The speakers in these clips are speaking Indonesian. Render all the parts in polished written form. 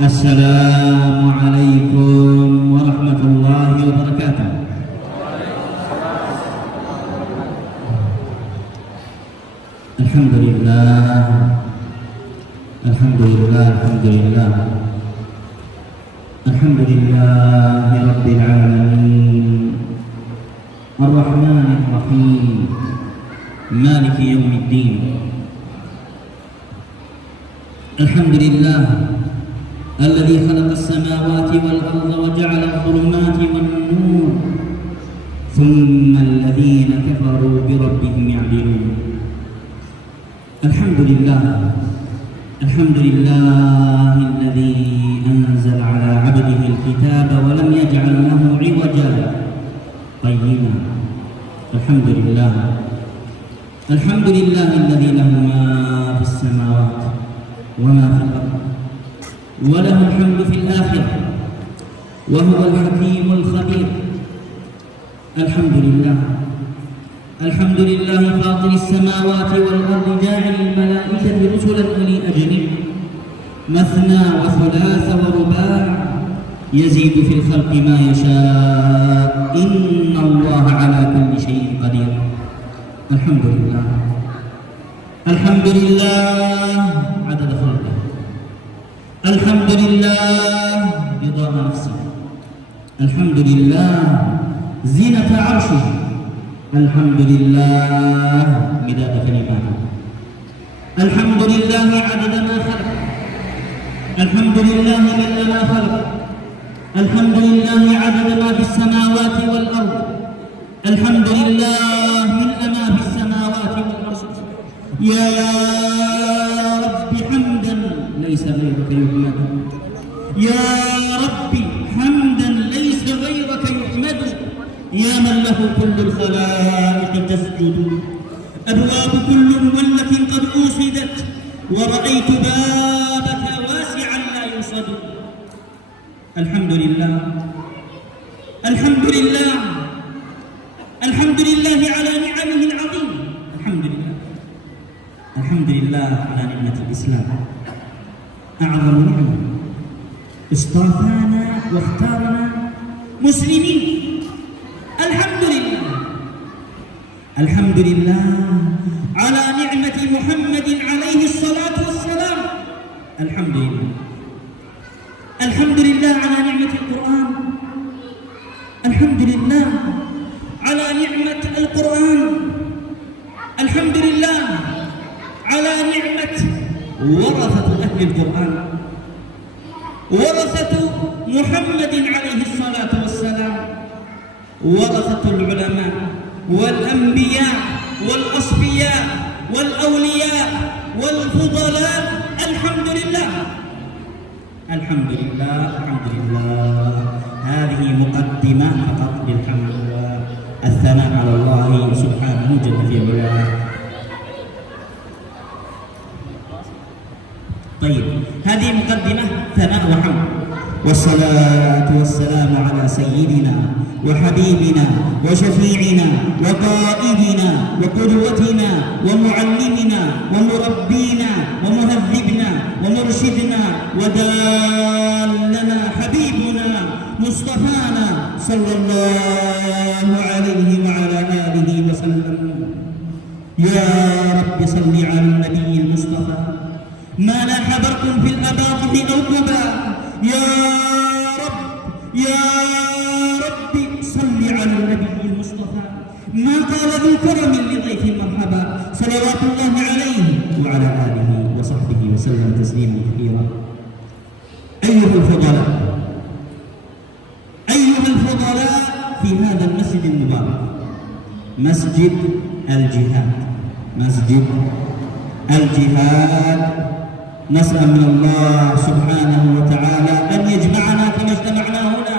Assalamualaikum warahmatullahi wabarakatuh. Alhamdulillah, alhamdulillah, alhamdulillah, alhamdulillahi rabbil alamin, ar-rahmanir rahim, maliki yaumiddin. Alhamdulillah alladzi khalaqas samawati wal arda wa ja'ala adh-dhulumati wan nur, thumma alladhina kafaru bi rabbihim ya'dilun. Alhamdulillah, alhamdulillah alladzi anzala 'ala 'abdihi al-kitaba wa lam yaj'al lahu 'iwajan qayyima. Alhamdulillah, alhamdulillah alladzi lahu ma fis samawati wa ma fil ardi وله الحمد في الآخرة وهو الحكيم الخبير. الحمد لله، الحمد لله فاطر السماوات والأرض جاعل الملائكة رسلا أولي أجنحة مثنى وثلاث ورباع يزيد في الخلق ما يشاء إن الله على كل شيء قدير. الحمد لله، الحمد لله عدد خلقه، الحمد لله رضا نفسه، الحمد لله زينة عرشه، الحمد لله مداد كلماته، الحمد لله عدد ما خلق، الحمد لله ملء ما خلق، الحمد لله عدد ما في السماوات والأرض، الحمد لله ملء ما في السماوات والأرض. يا رب حمدا ليس غيرك يحمد، يا ربي حمدا ليس غيرك يحمد، يا من له كل الخلائق تسجد، أبواب كل مولة قد أوصدت، ورأيت بابك واسعا لا يوصد. الحمد لله، الحمد لله، الحمد لله على نعمه العظيمة، الحمد لله، الحمد لله على نعمة الإسلام، أعظم نعمة اصطفانا واختارنا مسلمين. الحمد لله، الحمد لله على نعمة محمد عليه الصلاة والسلام. الحمد لله، الحمد لله على نعمة القرآن، الحمد لله على نعمة القرآن، الحمد لله على نعمة ورثة أهل القرآن، ورثة محمد عليه الصلاة والسلام، ورثة العلماء والأنبياء والأصفياء والأولياء والفضلاء. الحمد لله، الحمد لله، الحمد لله. هذه مقدمة فقط بالحمد والثناء على الله سبحانه جل في علاه. طيب، هذه مقدمة ثناء وحمد، والصلاة والسلام على سيدنا وحبيبنا وشفيعنا وقائدنا وقدوتنا ومعلمنا ومربينا ومهذبنا ومرشدنا ودالنا حبيبنا مصطفانا صلى الله عليه وعلى آله وسلم. يا رب صل على النبي المصطفى ما لاح برق في الأباطن أو كبا. يا رب، يا رب صل على النبي المصطفى ما قال ذو كرم لضيف مرحبا. صلوات الله عليه وعلى آله وصحبه وسلم تسليما كثيرا. أيها الفضلاء، أيها الفضلاء في هذا المسجد المبارك، مسجد الجهاد، مسجد الجهاد، نسأل من الله سبحانه وتعالى أن يجمعنا كما اجتمعنا هنا،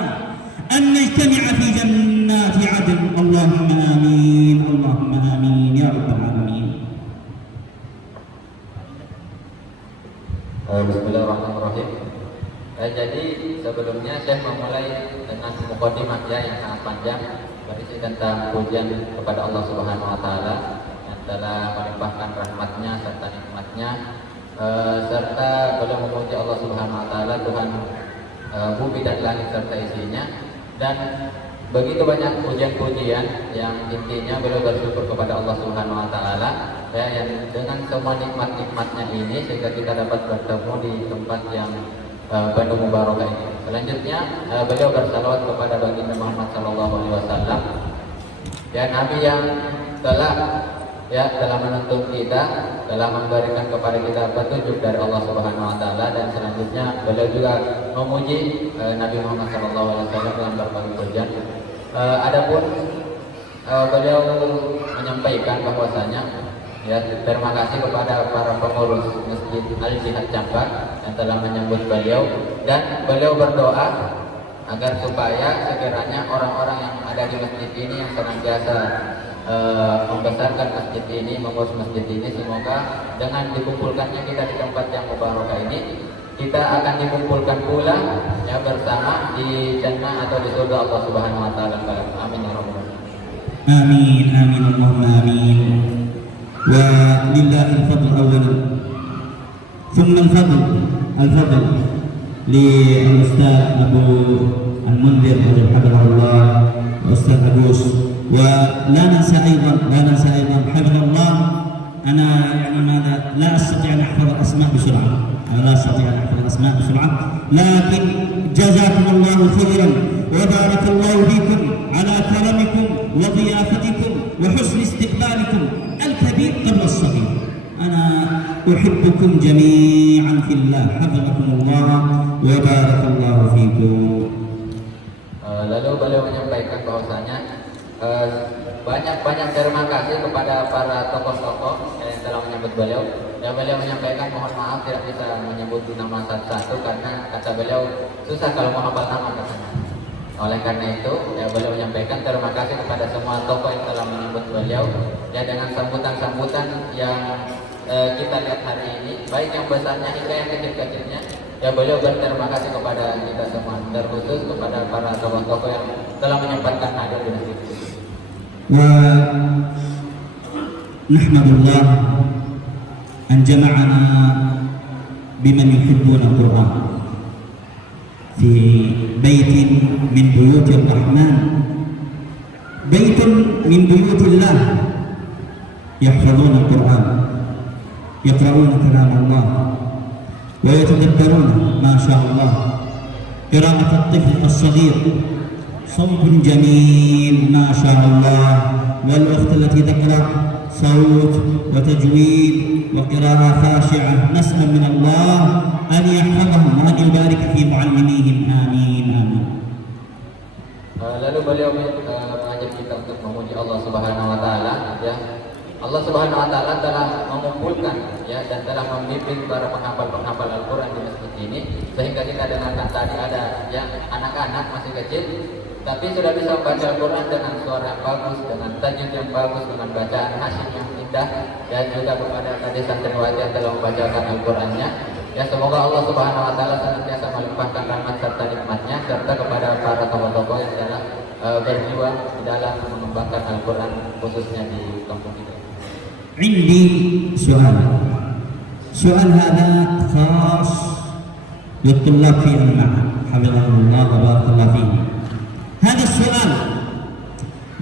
أن نجتمع في جنات عدن. اللهم آمين، اللهم آمين يا رب العالمين. Bismillahirrahmanirrahim. Jadi sebelumnya saya memulai dengan mukadimah yang sangat panjang berisi tentang pujian kepada Allah Subhanahu Wa Taala yang telah melimpahkan rahmatnya serta nikmatnya serta beliau memuji Allah Subhanahu wa taala, Tuhan bumi dan langit serta isinya, dan begitu banyak pujian-pujian yang intinya beliau bersyukur kepada Allah Subhanahu wa taala ya, yang dengan semua nikmat-nikmatnya ini sehingga kita dapat bertemu di tempat yang penuh mubarakah ini. Selanjutnya beliau bersalawat kepada baginda Muhammad sallallahu alaihi wasallam, ya Nabi yang telah menuntun kita, telah memberikan kepada kita petunjuk dari Allah Subhanahu wa taala, dan selanjutnya beliau juga memuji Nabi Muhammad sallallahu alaihi wasallam dalam berbagai pujian. Adapun beliau menyampaikan bahwasanya ya terima kasih kepada para pengurus Masjid Al-Jihad Campak yang telah menyambut beliau, dan beliau berdoa agar supaya sekiranya orang-orang yang ada di masjid ini yang senantiasa membesarkan masjid ini, mengurus masjid ini, semoga dengan dikumpulkannya kita di tempat yang mubarakah ini, kita akan dikumpulkan pula ya bersama di jannah atau di surga Allah Subhanahu wa taala. Amin ya rabbal alamin. Amin amin Allahumma amin. Wa lillahi al-fadl awwalan thumma al-fadl li al-ustaz Abu Al-Mundhir hafizahullah wa Ustaz Agus. ولا ننسى أيضا حفظ الله. أنا يعني ماذا لا أستطيع أن أحفظ الأسماء بسرعة، لكن جزاكم الله خيرا وبارك الله فيكم على كرمكم وضيافتكم وحسن استقبالكم الكبير قبل الصغير. أنا أحبكم جميعا في الله، حفظكم الله وبارك الله فيكم. Lalu beliau menyampaikan bahwasanya banyak terima kasih kepada para tokoh-tokoh yang telah menyambut beliau. Ya, beliau menyampaikan mohon maaf tidak bisa menyebut nama satu-satu karena kata beliau susah kalau mau hafal nama katanya. Oleh karena itu, ya beliau menyampaikan terima kasih kepada semua tokoh yang telah menyambut beliau ya dengan sambutan-sambutan yang kita lihat hari ini, baik yang besarnya hingga yang kecil-kecilnya. Ya beliau berterima kasih kepada kita semua, terkhusus kepada para tokoh-tokoh yang telah menyempatkan hadir di masjid ini. ونحمد الله أن جمعنا بمن يحبون القرآن في بيت من بيوت الرحمن، بيت من بيوت الله، يحفظون القرآن، يقرؤون كلام الله ويتدبرون ما شاء الله. قراءة الطفل الصغير صوت جميل ما شاء الله، والأخت التي تقرأ صوت وتجويد وقراءة خاشعة. نسأل من الله أن يحفظهم وأن يبارك في معلميهم. آمين آمين. Lalu beliau mengajak kita untuk memuji Allah Subhanahu wa taala ya. Allah Subhanahu wa taala telah mengumpulkan ya dan telah membimbing para penghafal Al-Qur'an di masjid ini, sehingga kita dengarkan tadi ada yang anak-anak masih kecil tapi sudah bisa membaca Al-Quran dengan suara yang bagus, dengan tajwid yang bagus, dengan bacaan hasil yang indah, dan juga kepada tadi santriwati yang telah membacakan Al-Qurannya. Ya semoga Allah Subhanahu wa taala senantiasa melimpahkan rahmat serta nikmatnya, serta kepada para tokoh-tokoh yang telah berjuang di dalam mengembangkan Al-Quran khususnya di kampung kita. عندي سؤال هذا خاص للطلاب في المعهد حفظهم الله وبارك الله فيهم. هذا السؤال: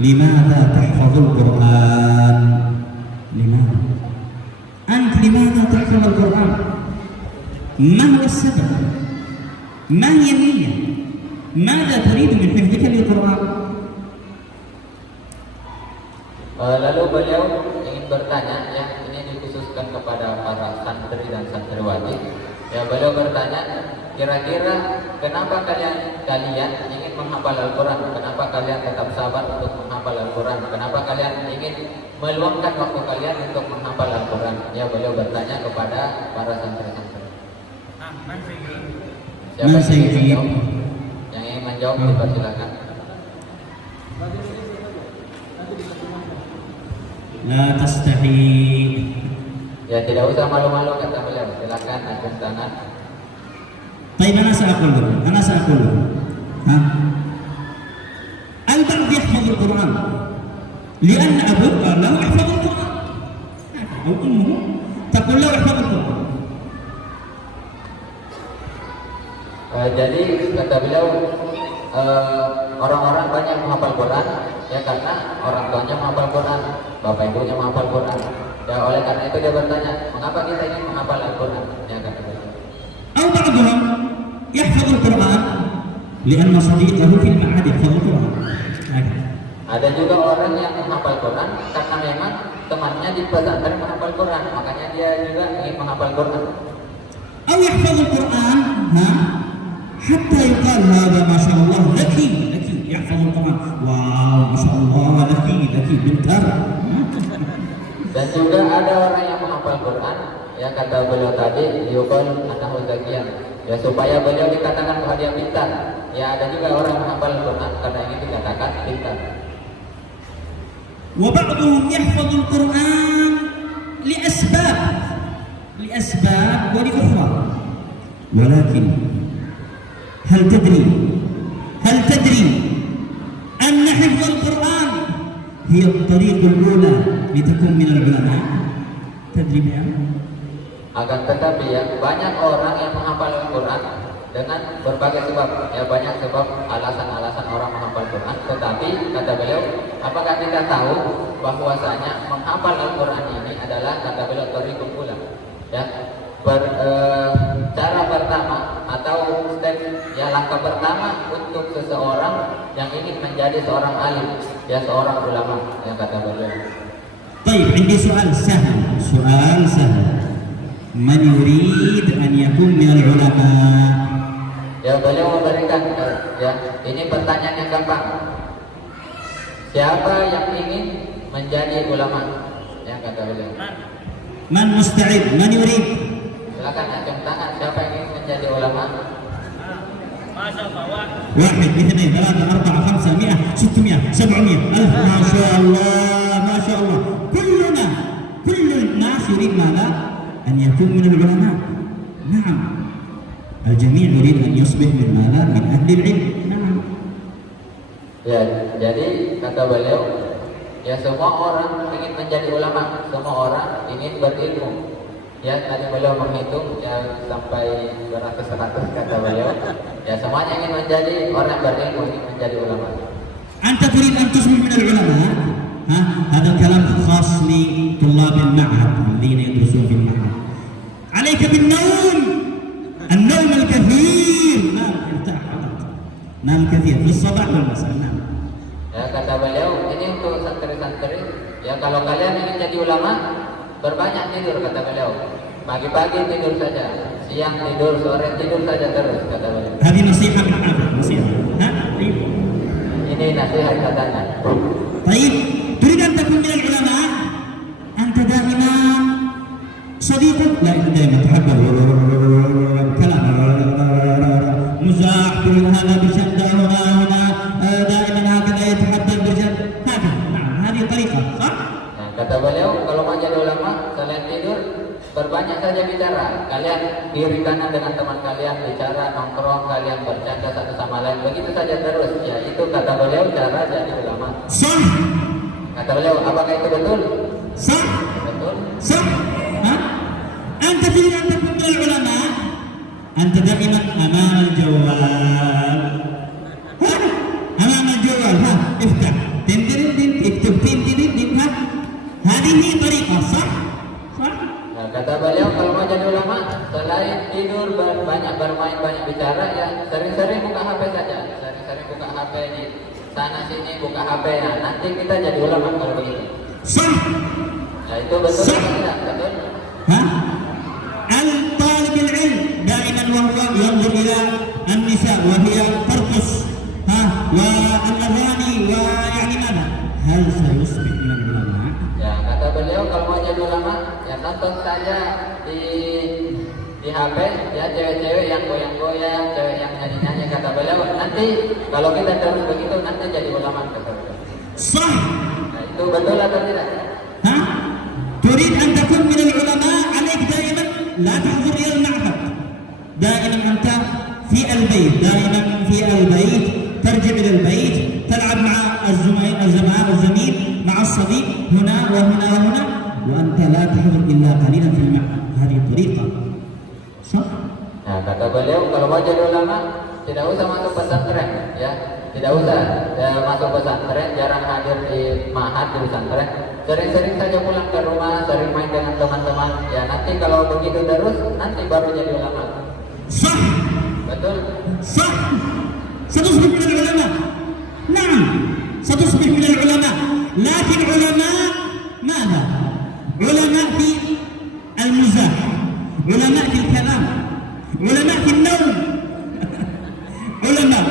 لماذا تحفظ القرآن؟ لماذا؟ أنت لماذا تحفظ القرآن؟ ما هو السبب؟ ما هي النية؟ ماذا تريد من حفظك للقرآن؟ Lalu beliau ingin bertanya, yang ini dikhususkan kepada para santri dan santriwati. Ya beliau bertanya, kira-kira kenapa kalian ingin menghafal Al-Quran? Kenapa kalian tetap sabar untuk menghafal Al-Quran? Kenapa kalian ingin meluangkan waktu kalian untuk menghafal Al-Quran? Ya beliau bertanya kepada para santri-santri. Siapa yang ingin menjawab? Yang ingin menjawab dipersilakan. La tastahi. Ya tidak usah malu-malu kata beliau. Silakan angkat tangan. طيب أنا سأقول ها البعض يحفظ القرآن لأن أبوه قال له احفظ القرآن، أو أمه تقول له احفظ القرآن، Jadi kata beliau orang-orang banyak menghafal Quran ya karena orang tuanya menghafal Quran, bapak ibunya menghafal Quran. Ya oleh karena itu dia bertanya, mengapa kita ingin menghafal Al-Quran? Ya kata beliau. أو بعضهم يحفظ القرآن لأن صديقه في المعهد يحفظ القرآن. Ada juga orang yang menghafal Quran karena memang temannya di pesantren menghafal Quran, makanya dia juga ingin menghafal Quran. أو يحفظ القرآن حتى يقال هذا ما شاء الله ذكي يحفظ القرآن، واو ما شاء الله ذكي pintar. Dan juga ada orang yang menghafal Quran, ya kata beliau tadi, yuqal anahu zakiyan, ya supaya beliau dikatakan bahwa dia pintar. Ya ada juga orang yang menghafal Quran karena ingin dikatakan pintar. وبعضهم يحفظ القرآن لأسباب ولأخرى، ولكن هل تدري أن حفظ القرآن هي الطريق الأولى لتكون من العلماء؟ تدري بها؟ Akan tetapi ya banyak orang yang menghafal Al-Quran dengan berbagai sebab. Ya banyak sebab alasan-alasan orang menghafal Quran. Tetapi kata beliau, apakah kita tahu bahwasanya menghafal Al-Quran ini adalah kata beliau thariqul ula. Ya, cara pertama atau step ya langkah pertama untuk seseorang yang ingin menjadi seorang alim, ya seorang ulama. Ya kata beliau. طيب عندي سؤال سهل من يريد أن يكون من العلماء؟ Ya beliau memberikan ya ini pertanyaan yang gampang. Siapa yang ingin menjadi ulama? Ya kata beliau. من مستعد؟ من يريد؟ Silakan acung tangan siapa yang ingin menjadi ulama? واحد اثنين ثلاثة أربعة خمسة 100 600 700 ألف ما شاء الله كل الناس يريد ماذا؟ أن يكون من العلماء. نعم الجميع يريد أن يصبح من ماذا؟ من أهل العلم. نعم. Ya jadi kata beliau ya semua orang ingin menjadi ulama, semua orang ingin berilmu. Ya tadi beliau menghitung ya sampai beratus-ratus kata beliau. Ya semuanya ingin menjadi orang berilmu, ingin menjadi ulama. أنت تريد أن تصبح من العلماء؟ هذا الكلام خاص لطلاب المعهد الذين يدرسون في المعهد. عليك بالنوم، النوم الكثير. نام كثير في الصباح والمساء. نام. Ya kata beliau ini untuk santri-santri. Ya kalau kalian ingin jadi ulama, berbanyak tidur kata beliau. Pagi-pagi tidur saja, siang tidur, sore tidur saja terus kata beliau. هذه نصيحة من حافظ نصيحة. Ini nasihat katanya. طيب تريد أن تكون من العلماء؟ أنت دائما صديق؟ لا أنت دائما تحدث كلام مزاح هذا بشدة هنا دائما هكذا يتحدث بشدة هكذا. نعم هذه طريقة صح؟ Nah, kata beliau kalau mau jadi ulama selain tidur berbanyak saja bicara. Kalian kiri kanan dengan teman kalian bicara, nongkrong, kalian bercanda satu sama lain, begitu saja terus. Ya itu kata beliau cara jadi ulama. صح. Kata beliau, apakah itu betul? صح. Betul. صح. ها؟ أنت تريد أن تكون من العلماء؟ أنت دائما أمام الجوال. ها؟ أمام الجوال. ها افتح اكتب ها هذه هي طريقة صح؟ صح؟ Nah, kata beliau kalau mau jadi ulama selain tidur banyak bermain, banyak bicara, ya sering-sering buka HP saja, sering-sering buka HP di sana sini buka HP. Nah, nanti kita jadi ulama kalau begitu. صح. Nah, itu betul صح. atau tidak? Betul. ها؟ الطالب العلم دائما وهو ينظر إلى النساء وهي ترقص ها والأغاني ويعني ماذا؟ هل سيصبح من العلماء؟ Ya, kata beliau kalau mau jadi ulama ya nonton saja di HP ya cewek-cewek yang goyang-goyang, cewek yang nyanyi-nyanyi. Kata beliau nanti kalau kita terus begitu nanti jadi ulama kata beliau. صح. Nah, itu betul atau tidak? ها؟ تريد أن تكون من العلماء عليك دائما لا تحضر إلى المعهد، دائما أنت في البيت، ترجع إلى البيت تلعب مع الزميل مع الصديق هنا وهنا وأنت لا تحضر إلا قليلا في المعهد. هذه طريقة صح؟ Nah, kata beliau kalau mau jadi ulama tidak usah masuk pesantren, ya, tidak usah masuk pesantren, jarang hadir di ma'had di pesantren, sering-sering saja pulang ke rumah, sering main dengan teman-teman. Ya nanti kalau begitu terus, nanti baru jadi ulama. صح Betul? صح ستصبح من العلماء نعم ستصبح من العلماء لكن علماء ماذا؟ علماء في المزاح علماء في الكلام علماء في النوم علماء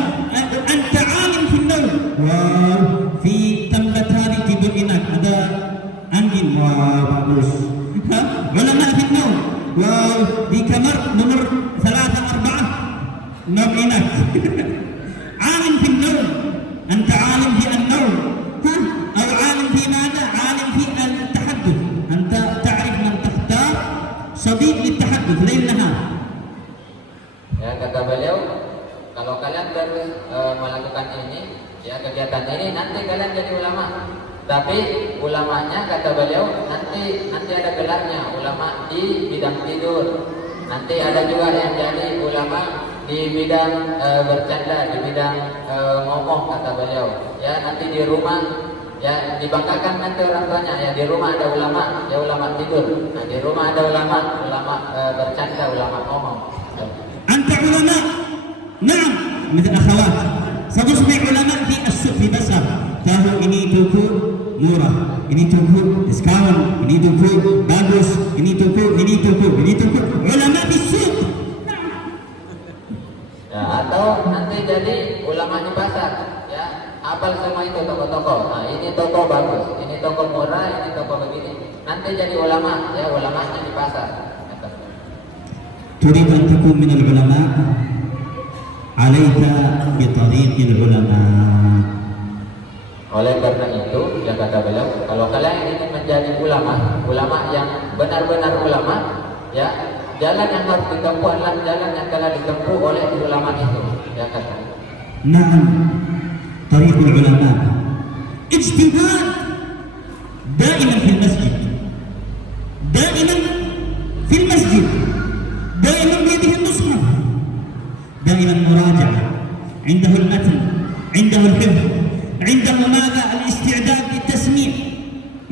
أنت عالم في النوم وفي تمت هذه tidur enak ada angin wah bagus علماء في النوم di kamar nomor 3 4 نوم enak عالم في النوم أنت عالم في النوم أو عالم في ماذا؟ عالم في التحدث أنت تعرف من تختار صديق للتحدث ليل نهار. Ya kata beliau, kalau kalian terus melakukan ini, ya kegiatan ini, nanti kalian jadi ulama. Tapi ulamanya kata beliau nanti ada gelarnya, ulama di bidang tidur. Nanti ada juga yang jadi ulama di bidang bercanda, di bidang ngomong kata beliau. Ya nanti di rumah ya dibanggakan nanti orang tuanya, ya di rumah ada ulama, ya ulama tidur. Nah di rumah ada ulama bercanda, ulama ngomong. أنت علماء نعم مثل أخوات ستصبح علماء في السوق في بصر tahu ini toko murah, ini toko diskon, ini toko bagus, ini toko ulama di suq. Ya, atau nanti jadi ulama di pasar, ya hafal semua itu toko-toko. Nah ini toko bagus, ini toko murah, ini toko begini. Nanti jadi ulama, ya ulamanya di pasar. تريد أن تكون من العلماء عليك بطريق العلماء. Oleh karena itu, ya kata beliau, kalau kalian ingin menjadi ulama yang benar-benar ulama, ya jalan yang harus ditempuh adalah jalan yang telah ditempuh oleh ulama itu, ya kata. نعم طريق العلماء اجتهاد دائما في المسجد دائما في المسجد دائما بيده المصحف دائما مراجعة عنده المتن عنده الحفظ عنده ماذا الاستعداد للتسميع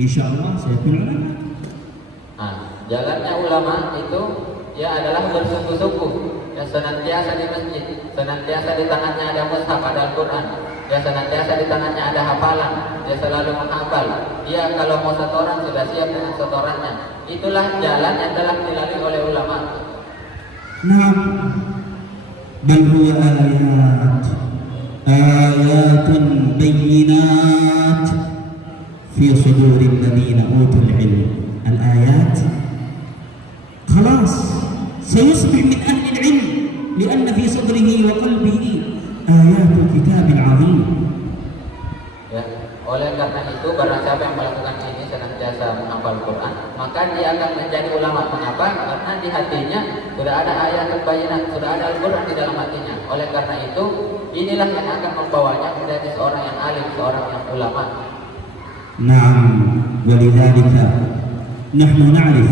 إن شاء الله سيكون علماء. Nah, jalannya ulama itu ya adalah bersungguh-sungguh, ya senantiasa di masjid, senantiasa di tangannya ada mushaf, ada Al-Quran, ya senantiasa di tangannya ada hafalan, dia selalu menghafal. Dia kalau mau setoran sudah siap dengan setorannya. Itulah jalan yang telah dilalui oleh ulama. نعم بل هو آيات بينات في صدور الذين أوتوا العلم. الآيات خلاص سيصبح من أهل العلم لأن في صدره وقلبه آيات كتاب عظيم. Ya, oleh karena itu barang siapa yang melakukan ini senantiasa menghafal Quran, maka dia akan menjadi ulama. Mengapa? Karena di hatinya sudah ada ayat bayinat, sudah ada Al-Quran di dalam hatinya. Oleh karena itu, inilah yang akan membawanya menjadi seorang yang alim, seorang yang ulama. نعم ولذلك نحن نعرف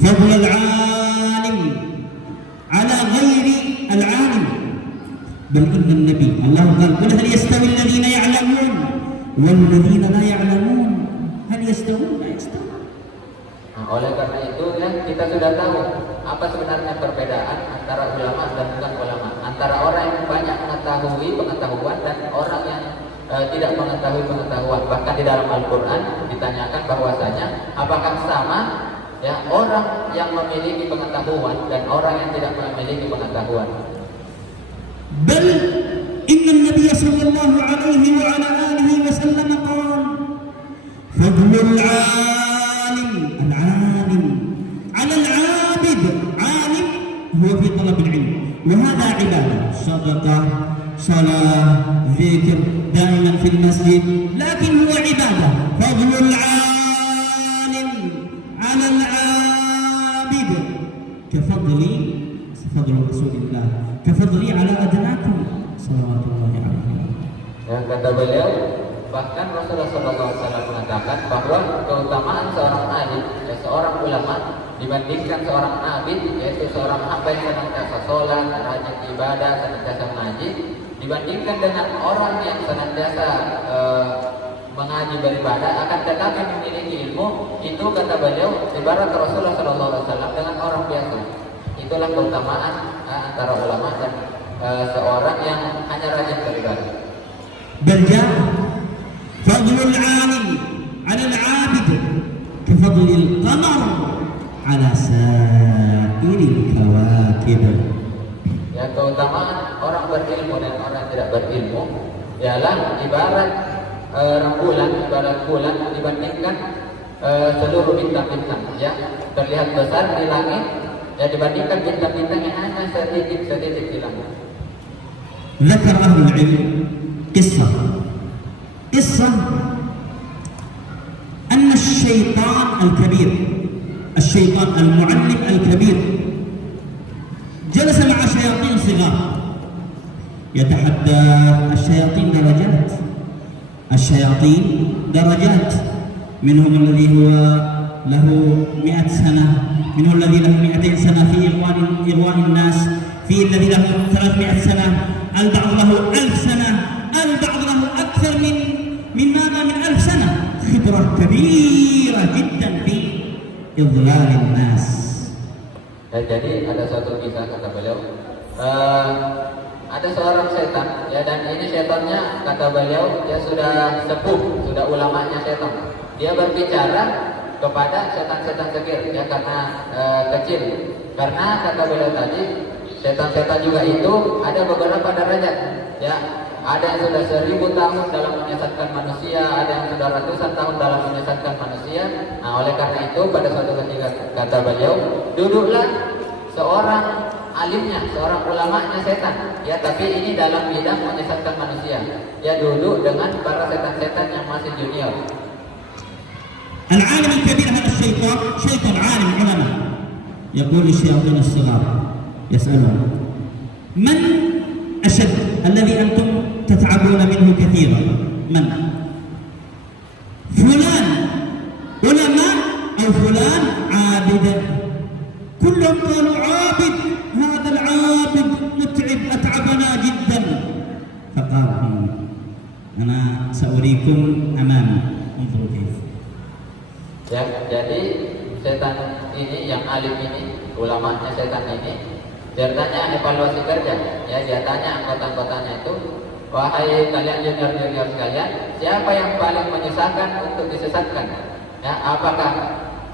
فضل العالم على غير العالم. بل إن النبي الله قال قل هل يستوي الذين يعلمون والذين لا يعلمون هل يستوون لا يستوون. Nah, oleh karena itu ya kita sudah tahu apa sebenarnya perbedaan antara ulama dan bukan ulama, antara orang yang banyak mengetahui pengetahuan dan orang yang tidak mengetahui pengetahuan. Bahkan di dalam Al-Quran ditanyakan bahwasanya apakah sama ya orang yang memiliki pengetahuan dan orang yang tidak memiliki pengetahuan. بل إن النبي صلى الله عليه وعلى آله وسلم قال فضل العالم على العابد عالم هو في طلب العلم وهذا عبادة صدقة صلاة ذكر دائما في المسجد لكن هو عبادة. فضل العالم على العابد كفضلي فضل رسول الله كفضلي على أدناكم صلوات الله عليه. Ya kata beliau, bahkan Rasulullah SAW mengatakan bahwa keutamaan seorang alim, seorang ulama dibandingkan seorang abid, yaitu seorang hamba yang senantiasa sholat, rajin ibadah, senantiasa mengaji, dibandingkan dengan orang yang senantiasa mengaji beribadah akan tetapi memiliki ilmu, itu kata beliau ibarat Rasulullah SAW dengan orang biasa. Itulah keutamaan antara ulama dan seorang yang hanya rajin beribadah. Berjah fadlul alim ala al-abid kafadlil qamar ala sa'iril kawakib. Ya, keutamaan orang berilmu dan orang tidak berilmu ialah ibarat rembulan, ibarat bulan dibandingkan seluruh bintang-bintang, ya, terlihat besar di langit, ya, dibandingkan bintang-bintang yang hanya sedikit di langit. ذكر أهل العلم قصة أن الشيطان الكبير، الشيطان المعلم الكبير جلس مع شياطين صغار يتحدى. الشياطين درجات، منهم الذي هو له 100 سنة، منهم الذي له 200 سنة في إغواء الناس، في الذي له 300 سنة، البعض له 1000 سنة، البعض له أكثر من 1000 سنة، خبرة كبيرة جدا في إضلال الناس. Jadi ada suatu kisah kata beliau, ada seorang setan, ya, dan ini setannya kata beliau dia sudah sepuh, sudah ulamanya setan. Dia berbicara kepada setan-setan kecil, ya, karena kecil. Karena kata beliau tadi setan-setan juga itu ada beberapa derajat, ya. Ada yang sudah 1000 tahun dalam menyesatkan manusia, ada yang sudah ratusan tahun dalam menyesatkan manusia. Nah, oleh karena itu pada suatu ketika kata beliau, duduklah seorang alimnya, seorang ulamanya setan, ya, tapi ini dalam bidang menyesatkan manusia. Ya, duduk dengan para setan-setan yang masih junior. العالم الكبير هذا الشيطان شيطان عالم علماء يقول للشياطين الصغار يسألون من أشد الذي أنتم تتعبون منه كثيرا؟ من؟ فلان علماء أو فلان عابد؟ كلهم قالوا عابد، هذا العابد متعب أتعبنا جدا. فقال أنا سأريكم أمامي انظروا كيف. Ya, jadi setan ini yang alim ini, ulamanya setan ini, dia tanya evaluasi kerja, ya, dia tanya anggota-anggotanya itu, wahai kalian junior-junior sekalian, siapa yang paling menyesatkan untuk disesatkan? Ya, apakah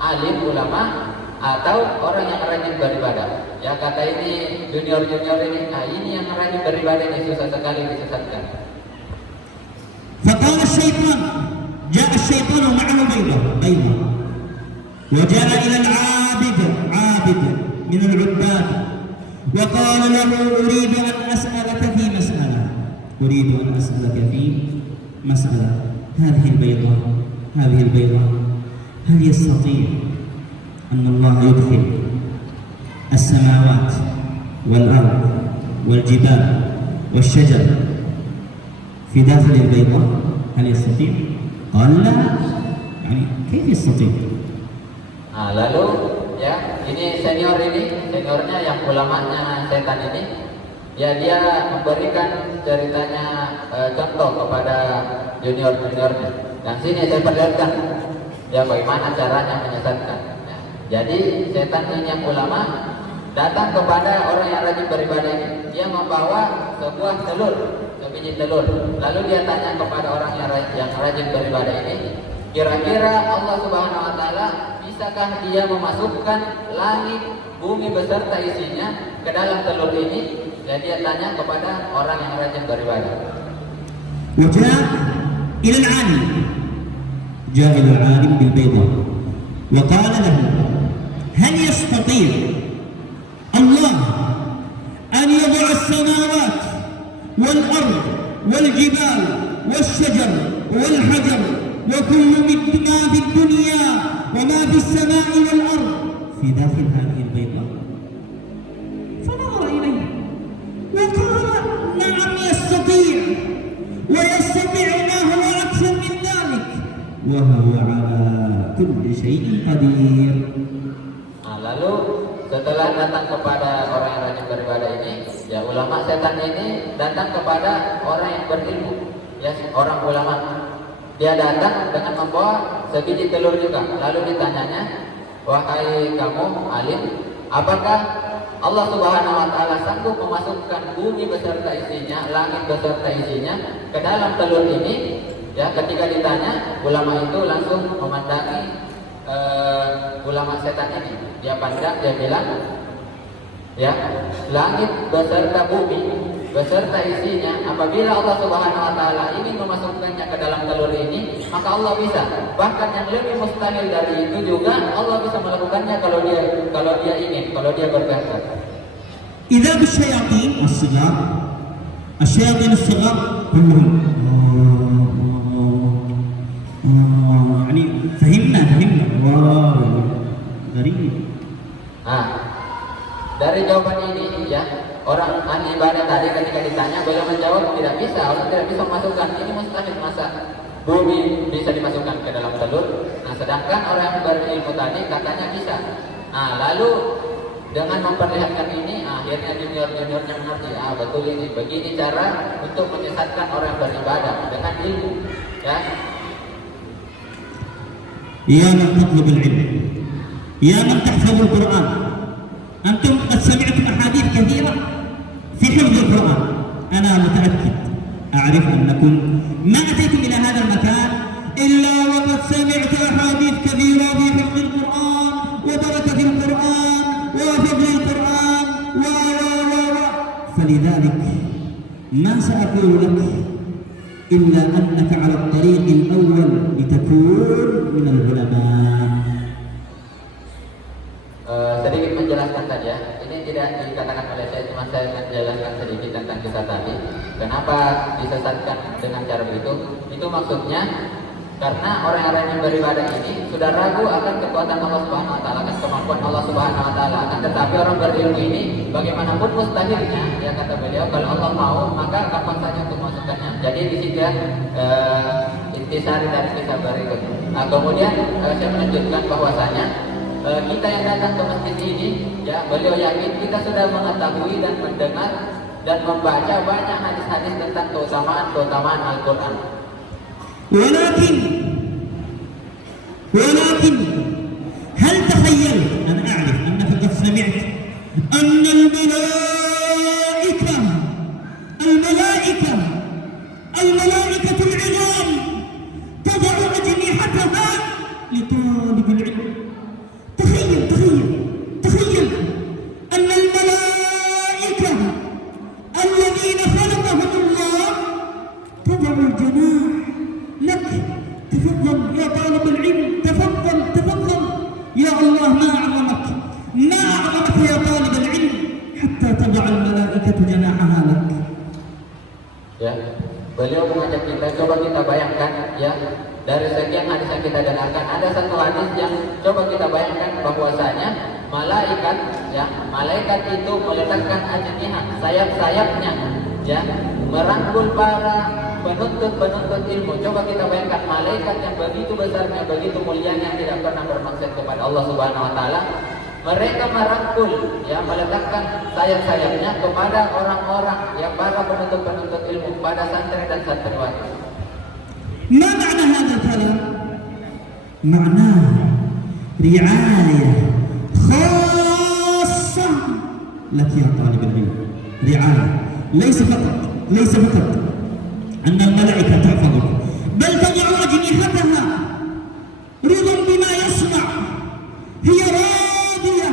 alim ulama atau orang yang rajin beribadah? Ya, kata ini junior-junior ini, nah ini yang rajin beribadah ini susah sekali disesatkan. فقال الشيطان جاء الشيطان ومعه بيضة وجاء إلى العابد عابد من العباد وقال له أريد أن أسألك في مسألة هذه البيضة هل يستطيع أن الله يدخل السماوات والأرض والجبال والشجر في داخل البيضة؟ هل يستطيع؟ قال لا. يعني كيف يستطيع؟ Nah, lalu ya, ini seniornya yang ulamanya setan ini, ya, dia memberikan ceritanya contoh kepada junior-juniornya. Dan sini saya perlihatkan ya bagaimana caranya menyesatkan. Ya, jadi setan ini yang ulama datang kepada orang yang rajin beribadah ini. Dia membawa sebuah sebiji telur. Lalu dia tanya kepada orang yang rajin beribadah ini, kira-kira Allah Subhanahu wa taala bisakah dia memasukkan langit, bumi beserta isinya ke dalam telur ini? Dan dia tanya kepada orang yang rajin beribadah. جاء إلى العالم بالبيضة وقال له هل يستطيع الله أن يضع السماوات والأرض والجبال والشجر والحجر وكل ما في الدنيا وما في السماء والأرض في داخل هذه البيضة؟ فنظر إليه وقال نعم يستطيع، ويستطيع ما هو أكثر من ذلك، وهو على كل شيء قدير. Nah, lalu setelah datang kepada orang yang rajin beribadah ini, ya ulama setan ini datang kepada orang yang berilmu, ya orang ulama. Dia datang dengan membawa sebiji telur juga. Lalu ditanyanya, wahai kamu alim, apakah Allah Subhanahu wa taala sanggup memasukkan bumi beserta isinya, langit beserta isinya ke dalam telur ini? Ya, ketika ditanya, ulama itu langsung memandangi ulama setan ini. Dia pandang, dia bilang, ya, langit beserta bumi beserta isinya, apabila Allah Subhanahu wa taala ingin memasukkannya ke dalam telur ini, maka Allah bisa. Bahkan yang lebih mustahil dari itu juga Allah bisa melakukannya kalau dia ingin, kalau dia berkehendak. إذا بالشياطين الصغار الشياطين الصغار كلهم يعني فهمنا غريب. Nah, dari jawaban ini ya, orang ahli ibadah tadi ketika ditanya beliau menjawab tidak bisa, Allah tidak bisa memasukkan, ini mustahil, masa bumi bisa dimasukkan ke dalam telur. Nah, sedangkan orang yang berilmu tadi katanya bisa. Nah, lalu dengan memperlihatkan ini, akhirnya junior-juniornya mengerti, betul ini, begini cara untuk menyesatkan orang yang beribadah dengan ilmu, ya. يا من تطلب العلم، يا من تحفظ القرآن، أنتم قد سمعتم أحاديث كثيرة في حفظ القرآن. أنا متأكد أعرف أنكم ما أتيتم إلى هذا المكان إلا وقد سمعت أحاديث كثيرة في حفظ القرآن وبركة القرآن وفضل القرآن فلذلك ما سأقول لك إلا أنك على الطريق الأول لتكون من العلماء. Sedikit menjelaskan saja, ini tidak dikatakan oleh saya, cuma saya menjelaskan sedikit tentang kisah tadi. Kenapa disesatkan dengan cara itu? Itu maksudnya karena orang-orang yang beribadah ini sudah ragu akan kekuatan Allah Subhanahu wa taala, akan kemampuan Allah Subhanahu wa taala. Akan tetapi orang berilmu ini bagaimanapun mustahilnya, ya kata beliau, kalau Allah mau maka kapan saja untuk masukkannya. Jadi di sini intisari dari kisah berikut. Nah, kemudian saya menunjukkan bahwasanya kita yang datang ke masjid ini, ya beliau yakin kita sudah mengetahui dan mendengar dan membaca banyak hadis-hadis tentang keutamaan Al-Quran. ولكن هل تخيل، أنا أعرف أنك قد سمعت أن الملائكة العظام تضع أجنحتها لطالب العلم. تخيل أن الملائكة الذين خلقهم الله تضع الجناح لك. تفضل يا طالب العلم، تفضل يا الله، ما أعظمك يا طالب العلم حتى تضع الملائكة جناحها لك. Ya, beliau mengajak kita, coba kita bayangkan, ya, dari sekian hadis yang kita dengarkan, ada satu hadis yang coba kita bayangkan bahwasanya malaikat itu meletakkan ajnihah, sayap-sayapnya, ya, merangkul para penuntut ilmu. Coba kita bayangkan malaikat yang begitu besarnya, begitu mulianya, tidak pernah bermaksud kepada Allah Subhanahu wa taala. Mereka merangkul, ya, meletakkan sayap-sayapnya kepada orang-orang yang para penuntut ilmu, pada santri dan santriwati. ما معنى هذا الكلام؟ معناه رعاية خاصة لك يا طالب العلم. رعاية ليس فقط أن الملائكة تحفظك، بل تضع أجنحتها رضا بما يصنع. هي راضية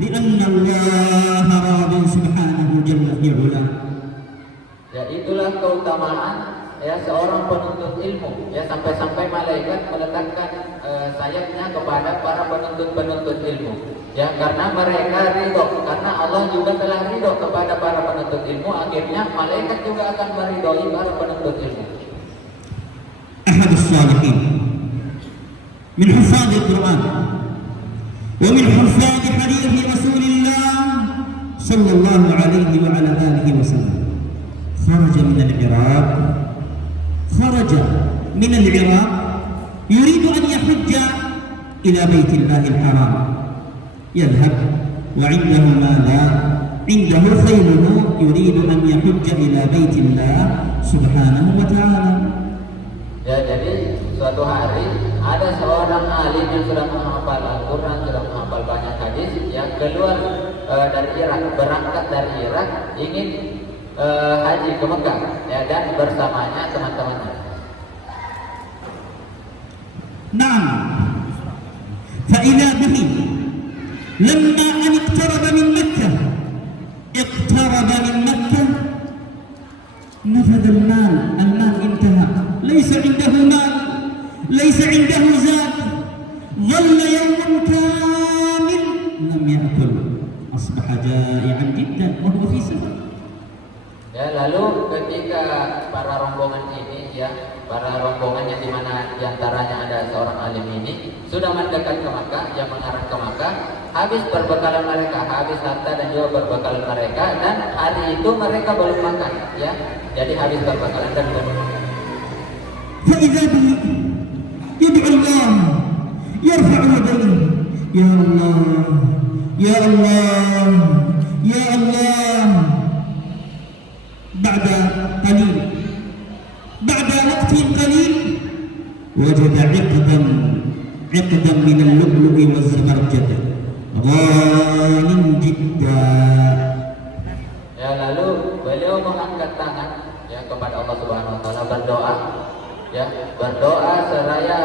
لأن الله راض سبحانه جل في علاه. Ya, itulah keutamaan, ya, seorang penuntut ilmu, ya, sampai-sampai malaikat meletakkan sayapnya kepada para penuntut ilmu, ya, karena mereka ridho, karena Allah juga telah ridho kepada para penuntut ilmu. Akhirnya malaikat juga akan meridhoi para penuntut ilmu. أحد الصالحين من حفاظ القرآن ومن حفاظ حديث رسول الله صلى الله عليه وعلى آله وسلم خرج من العراق يريد أن يحج إلى بيت الله الحرام. يذهب وعنده ماذا؟ عنده خيله يريد أن يحج إلى بيت الله سبحانه وتعالى. Ya, jadi suatu hari ada seorang alim yang sudah menghafal Al-Quran, sudah menghafal banyak hadis, yang keluar dari Irak, berangkat dari Irak, ingin haji ke Mekah, ya, dan bersamanya teman-temannya. نعم فإذا به لما أن اقترب من مكة نفذ المال انتهى، ليس عنده مال، ليس عنده زاد، ظل يوم كامل لم يأكل، أصبح جائعا جدا وهو في سفر. Ya, lalu ketika para rombongan ini, ya, para rombongan yang dimana diantaranya ada seorang alim ini sudah mendekat ke Makkah, yang mengarah ke Makkah, habis perbekalan mereka, habis harta dan juga perbekalan mereka, dan hari itu mereka belum makan, ya, jadi habis perbekalan dan belum makan. فإذا به يدعو الله يرفع يديه يا الله يا الله يا الله. بعد وقت قليل وجد عقدا من اللؤلؤ والزبرجد غال جدا. Ya, lalu beliau mengangkat tangan, ya, kepada Allah Subhanahu wa taala, berdoa, ya, berdoa seraya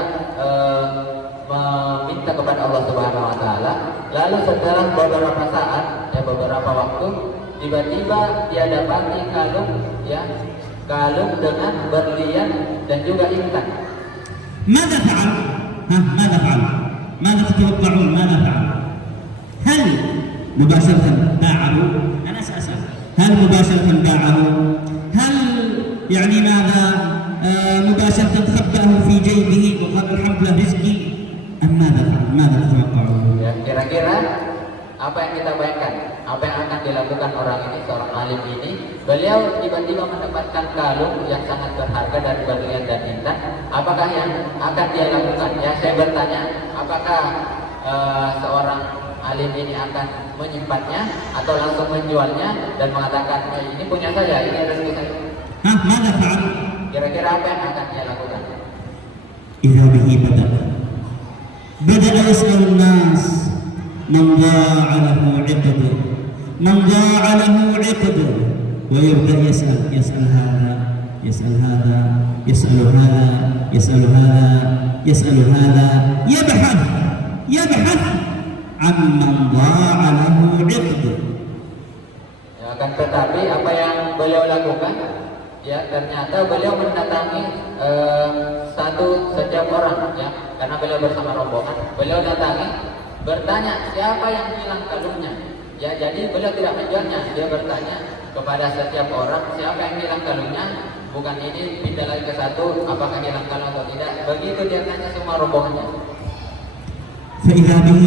meminta kepada Allah Subhanahu wa taala. Lalu setelah beberapa saat, ya, beberapa waktu, tiba-tiba dia dapati kalung, ya, kalung dengan berlian dan juga intan. ماذا فعل؟ ماذا فعل؟ ماذا تتوقعون؟ ماذا فعل؟ هل مباشرة باعه؟ أنا سأسأل، هل مباشرة باعه؟ هل يعني ماذا مباشرة خبأه في جيبه وقال الحمد لله رزقي؟ أم ماذا فعل؟ ماذا تتوقعون؟ Ya, kira-kira apa yang kita bayangkan? Apa yang akan dilakukan orang ini, seorang alim ini? Beliau tiba-tiba mendapatkan kalung yang sangat berharga dari berlian dan intan. Apakah yang akan dia lakukan? Ya, saya bertanya, apakah seorang alim ini akan menyimpannya atau langsung menjualnya dan mengatakan, ini punya saya, ini rezeki saya? ماذا فعل؟ Kira-kira apa yang akan dia lakukan? إذا به بدأ يسأل الناس من ضاع له عقد ويبدأ يسأل هذا يسأل هذا يبحث عمن ضاع له عقد. Ya, akan tetapi apa yang beliau lakukan, ya, ternyata beliau mendatangi setiap orang, ya, karena beliau bersama rombongan, beliau datangi, bertanya siapa yang hilang kalungnya, ya, jadi beliau tidak menjualnya, dia bertanya kepada setiap orang siapa yang hilang kalungnya, bukan ini pindah lagi ke satu, apakah hilang kalung atau tidak, begitu dia tanya semua rombongannya. فإذا به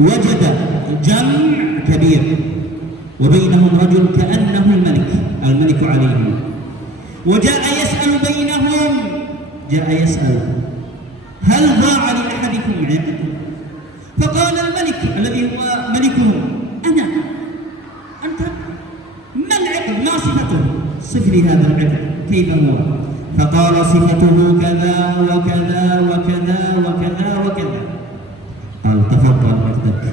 وجد جمع كبير وبينهم رجل كأنه الملك عليهم، وجاء يسأل بينهم، هل ضاع لأحدكم عقد؟ فقال الملك الذي هو ملكهم، أنت ما العقد؟ ما صفته؟ صف لي هذا العقد كيف هو؟ فقال صفته كذا وكذا وكذا وكذا وكذا. قال تفضل عقدك.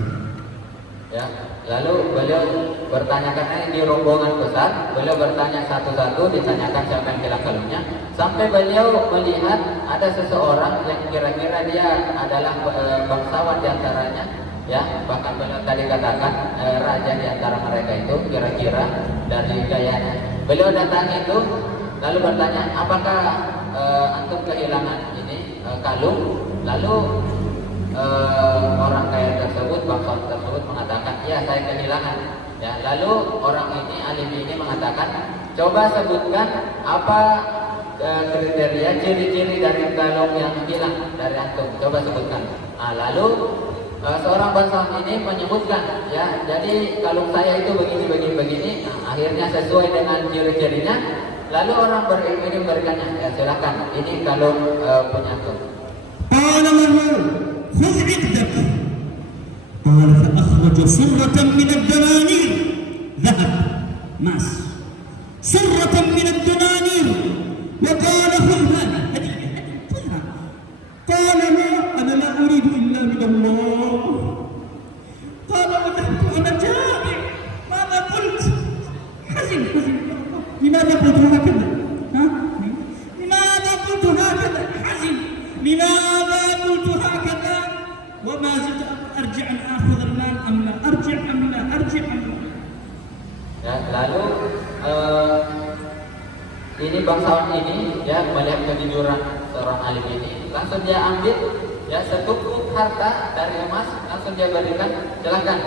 Ya, lalu beliau bertanya, karena ini rombongan besar, beliau bertanya satu-satu, ditanyakan siapa yang hilang kalungnya, sampai beliau melihat ada seseorang yang kira-kira dia adalah bangsawan di antaranya, ya, bahkan beliau tadi katakan raja di antara mereka itu, kira-kira dari gayanya. Beliau datang itu lalu bertanya, apakah antum kehilangan ini kalung? Lalu orang kaya tersebut, bangsawan tersebut mengatakan, ya, saya kehilangan. Ya, lalu orang ini, alim ini mengatakan, coba sebutkan apa kriteria, ciri-ciri dari kalung yang hilang dari antum, coba sebutkan. Nah, lalu seorang bangsawan ini menyebutkan, ya, jadi kalung saya itu begini. Nah, akhirnya sesuai dengan ciri-cirinya. Lalu orang ini bertanya, ya, silakan, ini kalung punya antum. قال له خذ عقدك قال فأخرج سرة من الدنانير ذهب ماس سرة من الدنانير وقال خذها هدية خذها. قال لا أنا لا أريد إلا من الله. قال وذهبت أنا جائع ماذا قلت؟ حزن لماذا قلت هكذا؟ لماذا قلت هكذا؟ حزن لماذا قلت هكذا؟ وما زلت أرجع أن آخذ المال أم لا أرجع أم لا أرجع أم لا. Ya, lalu ini bangsawan ini ya melihat kejujuran seorang alim ini, langsung dia ambil ya setumpuk harta dari emas, langsung dia berikan, silakan.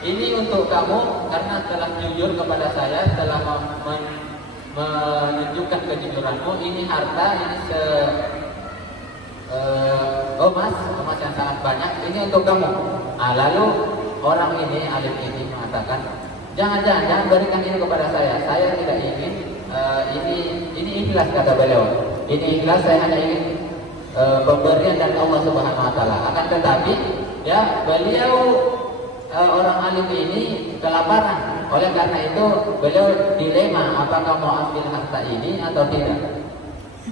Ini untuk kamu karena telah jujur kepada saya, telah menunjukkan kejujuranmu. Ini harta, ini emas yang sangat banyak. Ini untuk kamu. Nah, lalu orang ini, alim ini mengatakan, jangan berikan ini kepada saya. Saya tidak ingin. Ini ikhlas, kata beliau. Ini ikhlas, saya hanya ingin pemberian dari Allah Subhanahu Wa Taala. Akan tetapi, ya beliau orang alim ini kelaparan. Oleh karena itu beliau dilema apakah mau ambil harta ini atau tidak.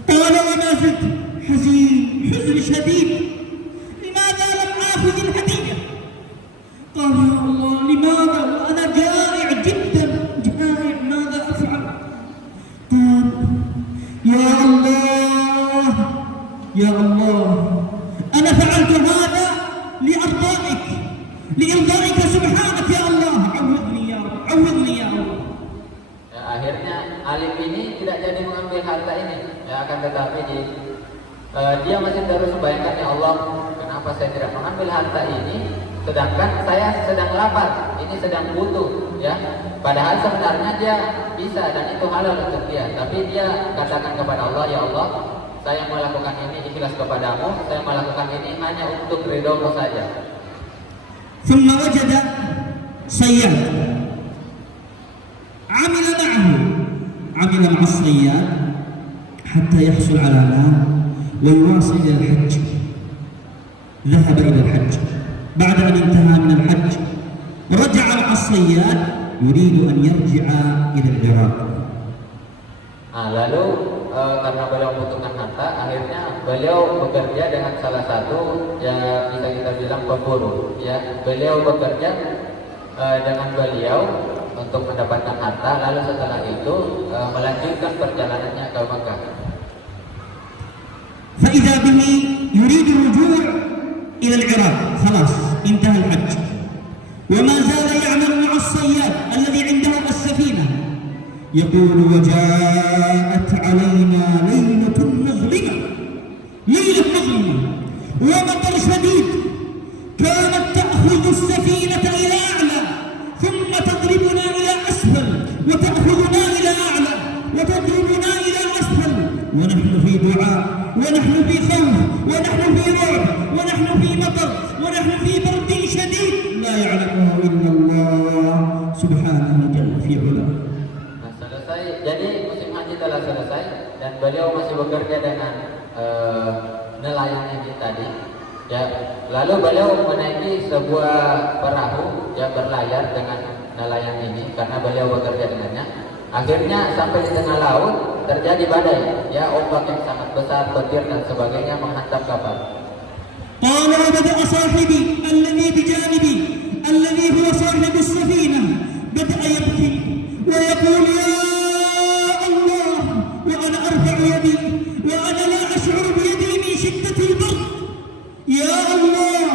قال وما زلت حزن شديد لماذا لم آخذ الهدية؟ قال يا الله لماذا وأنا جائع جدا جائع ماذا أفعل؟ قال يا الله أنا فعلت هذا لإرضائك سبحانك يا الله عوضني يا رب عوضني يا رب. Akhirnya alim ini tidak jadi mengambil harta ini. Ya, akan tetapi dia masih terus membayangkan, ya Allah, kenapa saya tidak mengambil harta ini, sedangkan saya sedang lapar, ini sedang butuh, ya. Padahal sebenarnya dia bisa dan itu halal untuk dia, tapi dia katakan kepada Allah, ya Allah, saya melakukan ini ikhlas kepadamu, saya melakukan ini hanya untuk ridhomu saja. ثم وجد صياد عمل مع الصياد حتى يحصل على مال ويواصل إلى الحج. ذهب إلى الحج. بعد أن انتهى من الحج رجع مع الصياد يريد أن يرجع إلى العراق. Lalu karena beliau membutuhkan harta, akhirnya beliau bekerja dengan salah satu ya bisa kita bilang pemburu. Ya, beliau bekerja dengan beliau untuk mendapatkan harta. Lalu setelah itu melanjutkan perjalanannya ke Makkah. فإذا به يريد الرجوع إلى العراق. خلاص انتهى الحج وما زال يعمل مع الصياد الذي عنده السفينة. يقول وجاءت علينا ليلة مظلمة ومطر شديد كانت تأخذ السفينة إلى أعلى ثم تضربنا إلى أسفل وتأخذنا إلى أعلى وتضربنا إلى أسفل ونحن في دعاء ونحن في خوف ونحن في رعب ونحن في مطر ونحن في برد شديد لا يعلمه إلا الله سبحانه جل في علاه. Jadi musim haji telah selesai dan beliau masih bekerja dengan nelayan ini tadi. Ya, lalu beliau menaiki sebuah perahu ya berlayar dengan nelayan ini karena beliau bekerja dengannya. Akhirnya sampai di tengah laut terjadi badai, ya ombak yang sangat besar, petir dan sebagainya menghantam kapal. قال وبدأ صاحبي الذي بجانبي الذي هو صاحب السفينة بدأ يبكي ويقول يا الله وأنا أرفع يدي وأنا لا أشعر بيدي من شدة البرد يا الله